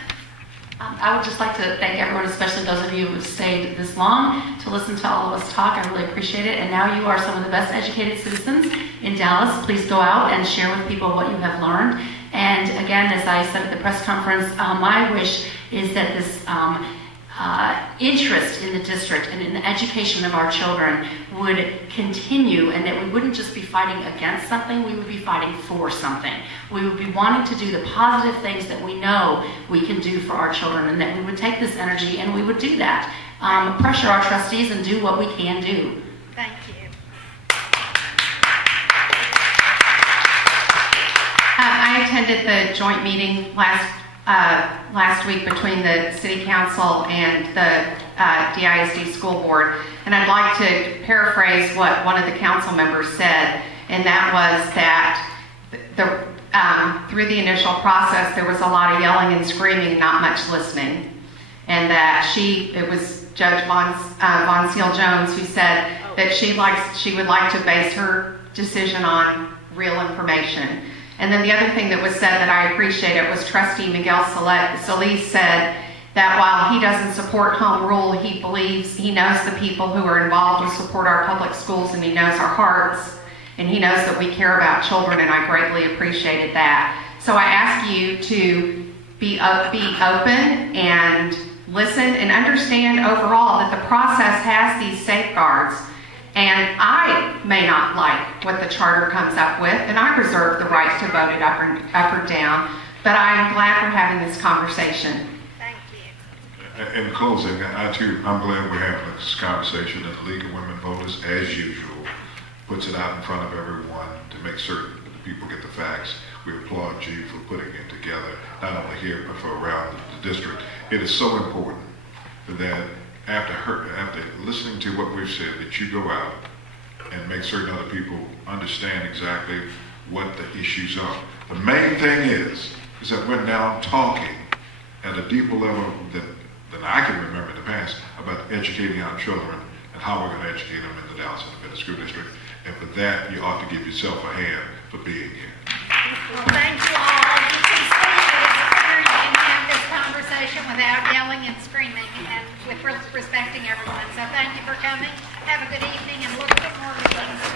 I would just like to thank everyone, especially those of you who have stayed this long to listen to all of us talk. I really appreciate it. And now you are some of the best educated citizens in Dallas. Please go out and share with people what you have learned. And again, as I said at the press conference, my wish is that this interest in the district and in the education of our children would continue, and that we wouldn't just be fighting against something, we would be fighting for something. We would be wanting to do the positive things that we know we can do for our children, and that we would take this energy and we would do that. Pressure our trustees and do what we can do. Thank you. I attended the joint meeting last week between the City Council and the DISD School Board, and I'd like to paraphrase what one of the council members said, and that was that through the initial process there was a lot of yelling and screaming, not much listening, and that it was Judge Von Seal Jones who said that she would like to base her decision on real information. And then the other thing that was said that I appreciated was Trustee Miguel Solis said that while he doesn't support home rule, he believes he knows the people who are involved who support our public schools, and he knows our hearts, and he knows that we care about children, and I greatly appreciated that. So I ask you to be open and listen and understand overall that the process has these safeguards. And I may not like what the charter comes up with, and I reserve the right to vote it up or down, but I'm glad we're having this conversation. Thank you. In closing, I'm glad we're having this conversation, and the League of Women Voters, as usual, puts it out in front of everyone to make certain that the people get the facts. We applaud you for putting it together, not only here, but for around the district. It is so important that after listening to what we've said, that you go out and make certain other people understand exactly what the issues are. The main thing is that we're now talking at a deeper level than I can remember in the past about educating our children and how we're going to educate them in the Dallas Independent School District. And for that, you ought to give yourself a hand for being here. Well, thank you all. You can see that it's clear you can have this conversation without yelling and screaming, and with respecting everyone. So thank you for coming. Have a good evening, and look at more meetings.